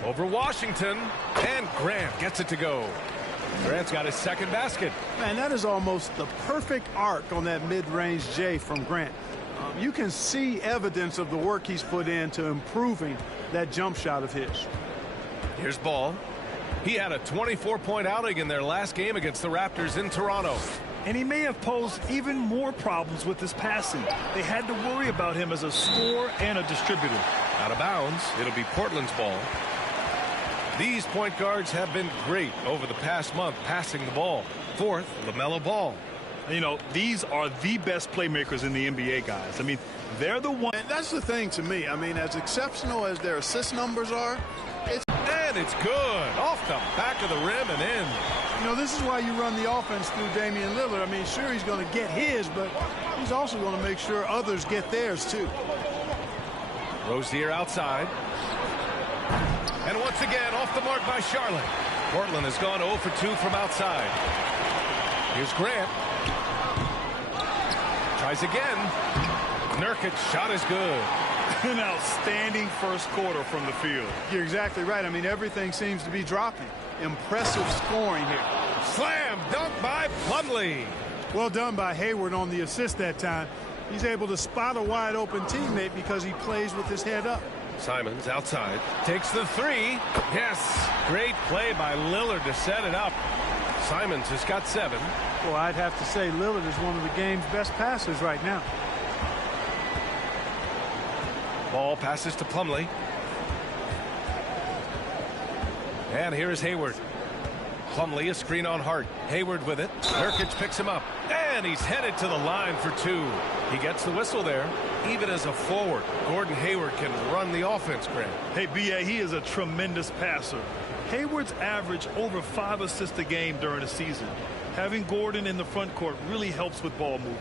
Over Washington, and Grant gets it to go. Grant's got his second basket. Man, that is almost the perfect arc on that mid-range J from Grant. You can see evidence of the work he's put into improving that jump shot of his. Here's Ball. He had a 24-point outing in their last game against the Raptors in Toronto. And he may have posed even more problems with his passing. They had to worry about him as a scorer and a distributor. Out of bounds, it'll be Portland's ball. These point guards have been great over the past month passing the ball. Fourth, LaMelo Ball. You know, these are the best playmakers in the NBA, guys. I mean, they're the ones. And that's the thing to me. I mean, as exceptional as their assist numbers are, it's good. Off the back of the rim and in. You know, this is why you run the offense through Damian Lillard. I mean, sure, he's going to get his, but he's also going to make sure others get theirs, too. Rozier outside. And once again, off the mark by Charlotte. Portland has gone 0 for 2 from outside. Here's Grant. Tries again. Nurkic's shot is good. An outstanding first quarter from the field. You're exactly right. I mean, everything seems to be dropping. Impressive scoring here. Slam dunk by Plumlee. Well done by Hayward on the assist that time. He's able to spot a wide open teammate because he plays with his head up. Simons outside. Takes the three. Yes. Great play by Lillard to set it up. Simons has got 7. Well, I'd have to say Lillard is one of the game's best passers right now. Ball passes to Plumlee. And here is Hayward. Plumlee a screen on Hart. Hayward with it. Nurkic picks him up. And he's headed to the line for 2. He gets the whistle there. Even as a forward, Gordon Hayward can run the offense, Grant. Hey, B.A., he is a tremendous passer. Hayward's average over 5 assists a game during the season. Having Gordon in the front court really helps with ball movement.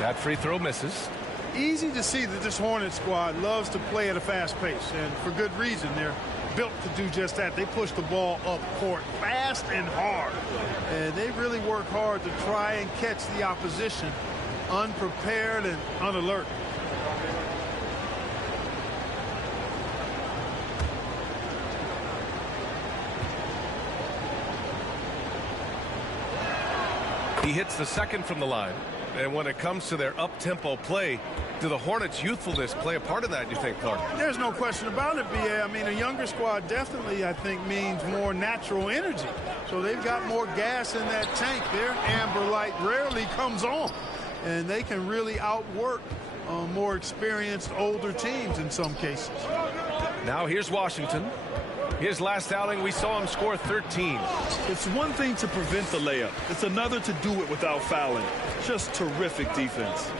That free throw misses. Easy to see that this Hornet squad loves to play at a fast pace, and for good reason. They're built to do just that. They push the ball up court fast and hard, and they really work hard to try and catch the opposition unprepared and unalert. He hits the second from the line. And when it comes to their up-tempo play, Do the Hornets' youthfulness play a part in that, you think, Clark? There's no question about it, B.A. I mean, a younger squad definitely, I think, means more natural energy. So they've got more gas in that tank. Their amber light rarely comes on, and they can really outwork more experienced, older teams in some cases. Now here's Washington. His last outing, we saw him score 13. It's one thing to prevent the layup. It's another to do it without fouling. Just terrific defense.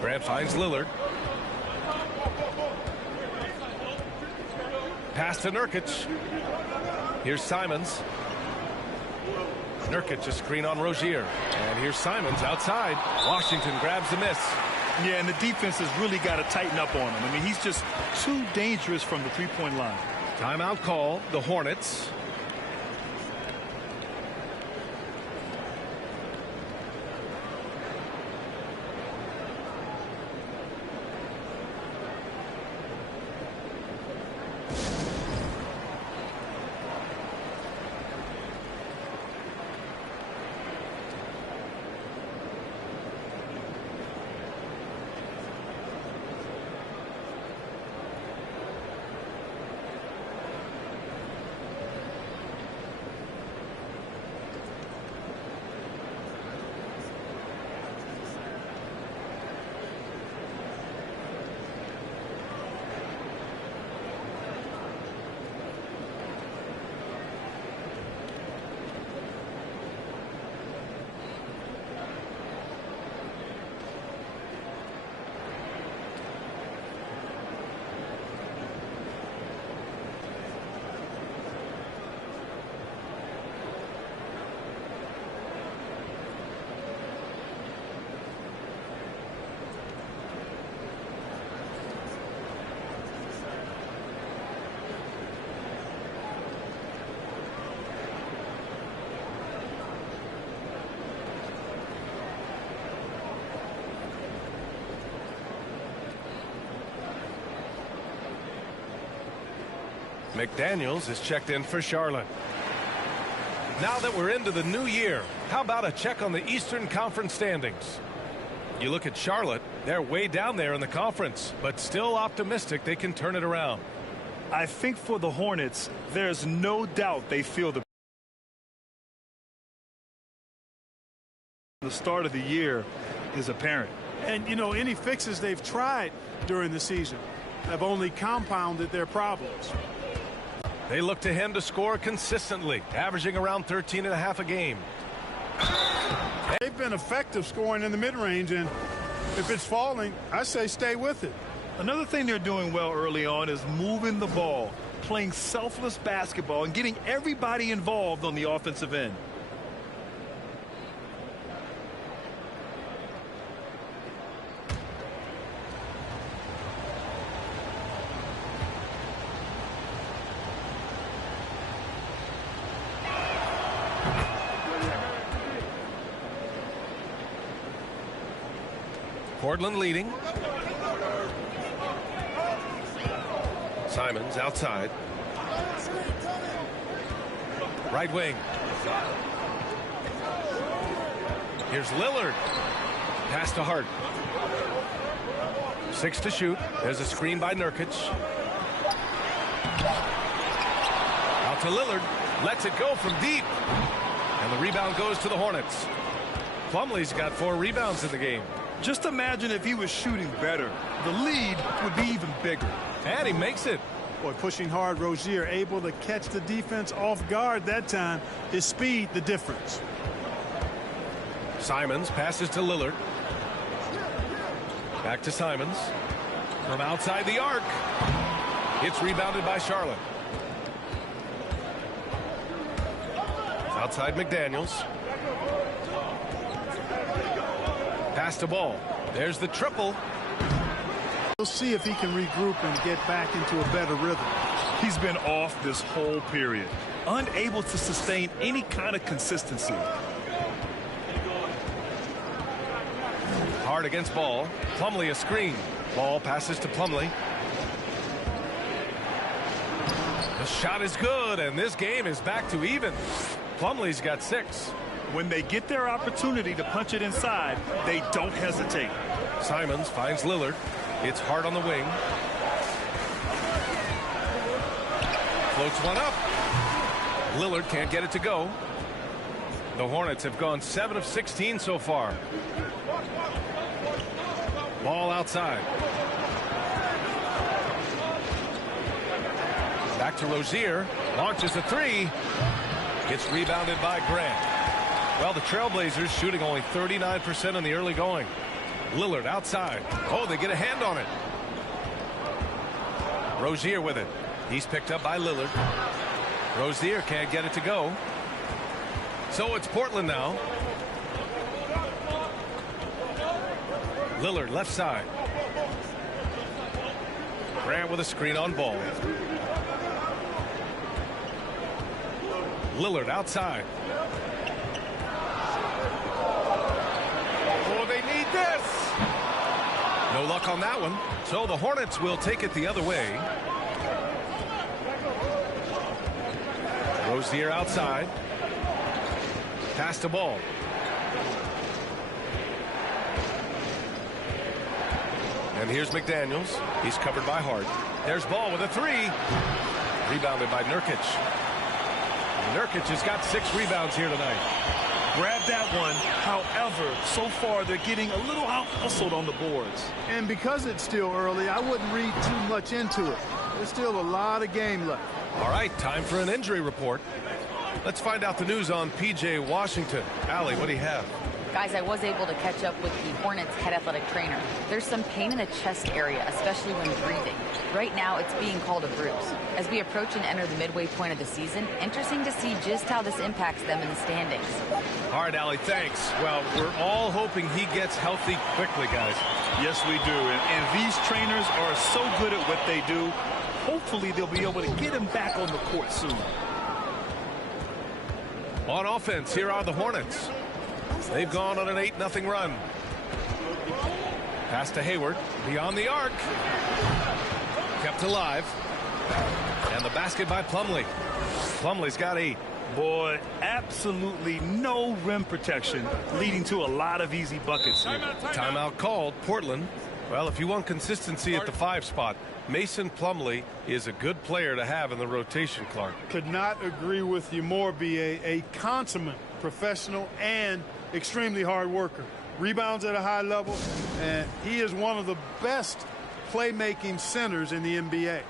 Grant finds Lillard. Pass to Nurkic. Here's Simons. Nurkic, a screen on Rozier. And here's Simons outside. Washington grabs the miss. Yeah, and the defense has really got to tighten up on him. I mean, he's just too dangerous from the three-point line. Timeout call, the Hornets. McDaniels is checked in for Charlotte. Now that we're into the new year, how about a check on the Eastern Conference standings? You look at Charlotte, they're way down there in the conference, but still optimistic they can turn it around. I think for the Hornets, there's no doubt they feel the start of the year is apparent. And, you know, any fixes they've tried during the season have only compounded their problems. They look to him to score consistently, averaging around 13.5 a game. They've been effective scoring in the mid-range, and if it's falling, I say stay with it. Another thing they're doing well early on is moving the ball, playing selfless basketball, and getting everybody involved on the offensive end. Portland leading. Simons outside. Right wing. Here's Lillard. Pass to Hart. 6 to shoot. There's a screen by Nurkic. Out to Lillard. Lets it go from deep. And the rebound goes to the Hornets. Plumlee's got 4 rebounds in the game. Just imagine if he was shooting better. The lead would be even bigger. And he makes it. Boy, pushing hard, Rozier able to catch the defense off guard that time. His speed, the difference. Simons passes to Lillard. Back to Simons. From outside the arc. It's rebounded by Charlotte. Outside McDaniels. Pass to Ball. There's the triple. We'll see if he can regroup and get back into a better rhythm. He's been off this whole period, unable to sustain any kind of consistency. Hard against Ball. Plumlee a screen. Ball passes to Plumlee. The shot is good, and this game is back to even. Plumlee's got 6. When they get their opportunity to punch it inside, they don't hesitate. Simons finds Lillard. It's Hart on the wing. Floats one up. Lillard can't get it to go. The Hornets have gone 7 of 16 so far. Ball outside. Back to Rozier. Launches a three. Gets rebounded by Grant. Well, the Trailblazers shooting only 39% in the early going. Lillard outside. Oh, they get a hand on it. Rozier with it. He's picked up by Lillard. Rozier can't get it to go. So it's Portland now. Lillard left side. Grant with a screen on Ball. Lillard outside. Oh, they need this. No luck on that one. So the Hornets will take it the other way. Rozier outside. Pass the ball. And here's McDaniels. He's covered by Hart. There's Ball with a three. Rebounded by Nurkic. Nurkic has got 6 rebounds here tonight. Grab that one. However, so far they're getting a little out-hustled on the boards. And because it's still early, I wouldn't read too much into it. There's still a lot of game left. All right, time for an injury report. Let's find out the news on P.J. Washington. Allie, what do you have? Guys, I was able to catch up with the Hornets head athletic trainer. There's some pain in the chest area, especially when breathing. Right now, it's being called a bruise. As we approach and enter the midway point of the season, interesting to see just how this impacts them in the standings. All right, Allie, thanks. Well, we're all hoping he gets healthy quickly, guys. Yes, we do. And these trainers are so good at what they do. Hopefully, they'll be able to get him back on the court soon. On offense, here are the Hornets. They've gone on an 8-0 run. Pass to Hayward. Beyond the arc. Kept alive. And the basket by Plumlee. Plumlee's got 8. Boy, absolutely no rim protection, leading to a lot of easy buckets here. Timeout called. Portland. Well, if you want consistency at the 5 spot, Mason Plumlee is a good player to have in the rotation, Clark. Could not agree with you more, B.A. A consummate professional and extremely hard worker. Rebounds at a high level, and he is one of the best playmaking centers in the NBA.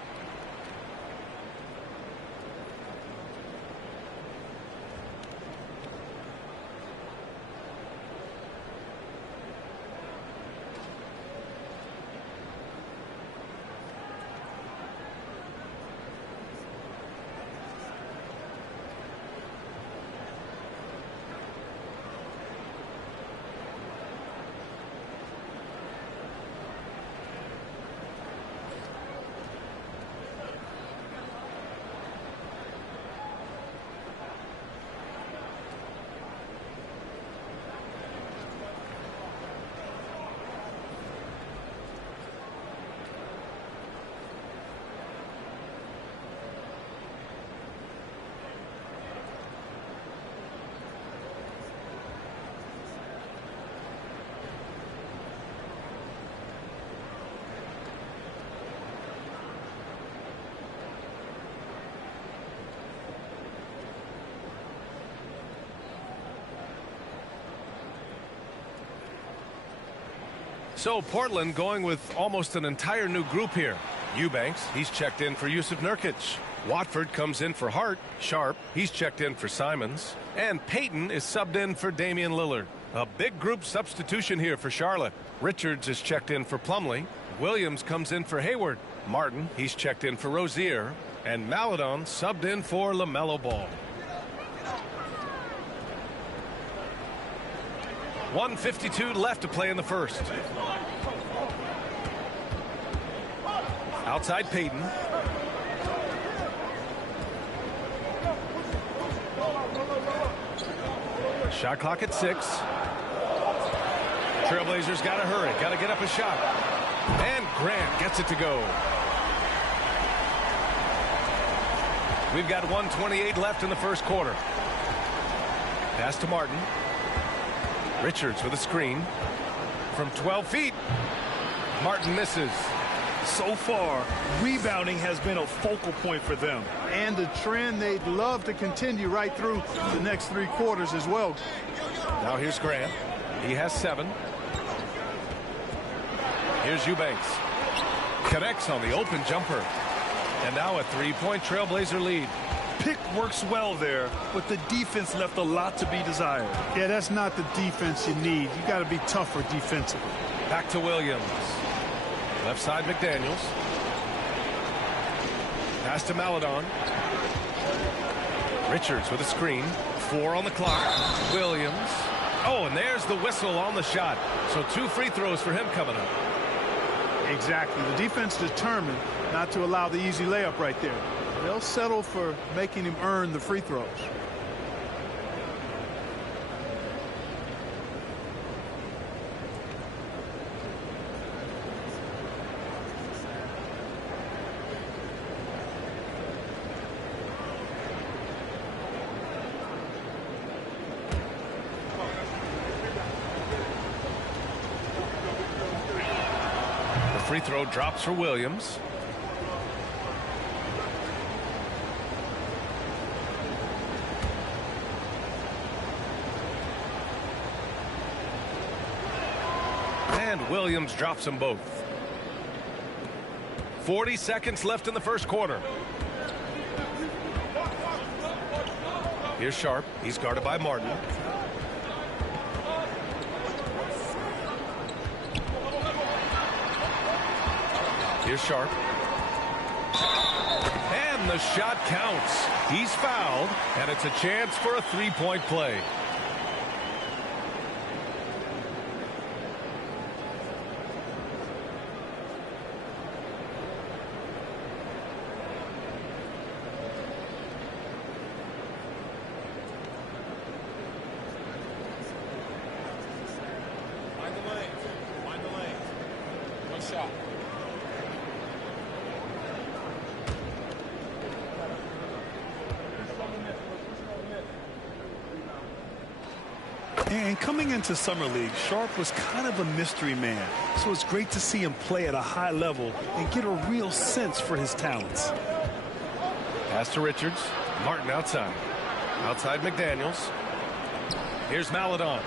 So Portland going with almost an entire new group here. Eubanks, he's checked in for Yusuf Nurkic. Watford comes in for Hart. Sharp, he's checked in for Simons. And Payton is subbed in for Damian Lillard. A big group substitution here for Charlotte. Richards is checked in for Plumlee. Williams comes in for Hayward. Martin, he's checked in for Rozier. And Maledon subbed in for LaMelo Ball. 1:52 left to play in the first. Outside Payton. Shot clock at 6. Trailblazers got to hurry. Got to get up a shot. And Grant gets it to go. We've got 1:28 left in the first quarter. Pass to Martin. Richards with a screen. from 12 feet. Martin misses. So far, rebounding has been a focal point for them. And the trend they'd love to continue right through the next 3 quarters as well. Now here's Grant. He has 7. Here's Eubanks. Connects on the open jumper. And now a 3-point Trailblazer lead. Pick works well there, but the defense left a lot to be desired. Yeah, that's not the defense you need. You got to be tougher defensively. Back to Williams. Left side McDaniels. Pass to Maladon. Richards with a screen. 4 on the clock. Williams. Oh, and there's the whistle on the shot. So 2 free throws for him coming up. Exactly. The defense determined not to allow the easy layup right there. They'll settle for making him earn the free throws. Free throw drops for Williams. And Williams drops them both. 40 seconds left in the first quarter. Here's Sharp. He's guarded by Martin. Here's Sharp. And the shot counts. He's fouled, and it's a chance for a 3-point play. Find the lanes. Find the lanes. One shot. And coming into Summer League, Sharp was kind of a mystery man. So it's great to see him play at a high level and get a real sense for his talents. Pass to Richards. Martin outside. Outside McDaniels. Here's Maladon.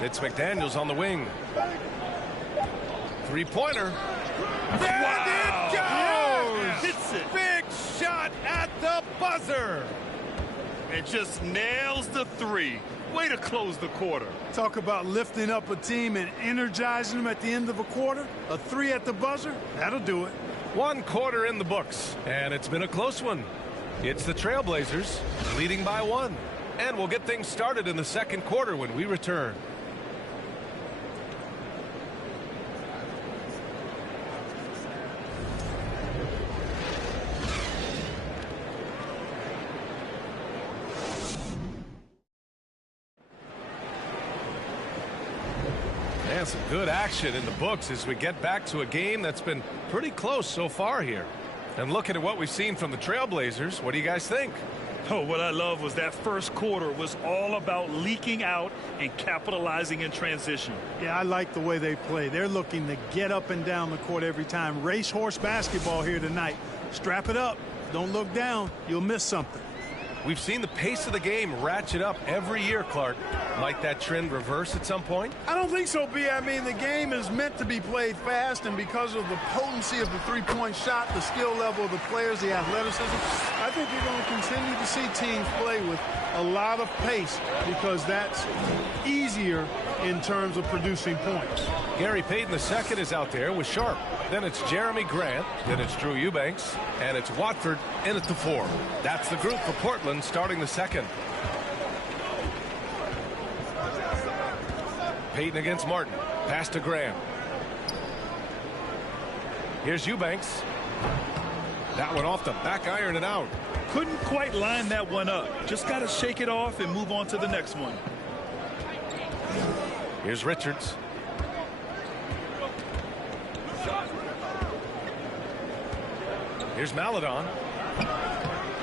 It's McDaniels on the wing. 3-pointer. Wow. It goes! Hits it. Big shot at the buzzer. And just nails the 3. Way to close the quarter. Talk about lifting up a team and energizing them at the end of a quarter. A 3 at the buzzer, that'll do it. 1 quarter in the books, and it's been a close one. It's the Trailblazers leading by 1. And we'll get things started in the second quarter when we return. And some good action in the books as we get back to a game that's been pretty close so far here. And looking at what we've seen from the Trailblazers, what do you guys think? Oh, what I love was that first quarter was all about leaking out and capitalizing in transition. Yeah, I like the way they play. They're looking to get up and down the court every time. Racehorse basketball here tonight. Strap it up. Don't look down. You'll miss something. We've seen the pace of the game ratchet up every year, Clark. Might that trend reverse at some point? I don't think so, B. I mean, the game is meant to be played fast, and because of the potency of the three-point shot, the skill level of the players, the athleticism, I think you're going to continue to see teams play with a lot of pace because that's easier in terms of producing points. Gary Payton II is out there with Sharp. Then it's Jeremy Grant. Then it's Drew Eubanks. And it's Watford in at the 4. That's the group for Portland starting the second. Payton against Martin. Pass to Graham. Here's Eubanks. That one off the back iron and out. Couldn't quite line that one up. Just got to shake it off and move on to the next one. Here's Richards. Here's Maladon.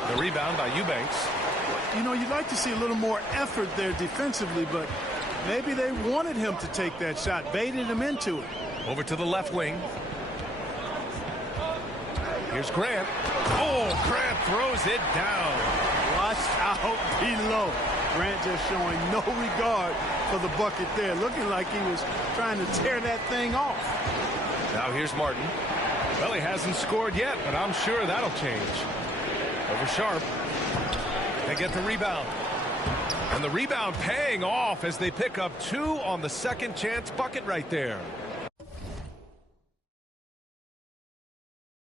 The rebound by Eubanks. You know, you'd like to see a little more effort there defensively, but maybe they wanted him to take that shot, baited him into it. Over to the left wing. Here's Grant. Oh, Grant throws it down. Watch out below. Grant just showing no regard for the bucket there, looking like he was trying to tear that thing off. Now here's Martin. Well, he hasn't scored yet, but I'm sure that'll change. Over Sharp. They get the rebound. And the rebound paying off as they pick up 2 on the second chance bucket right there.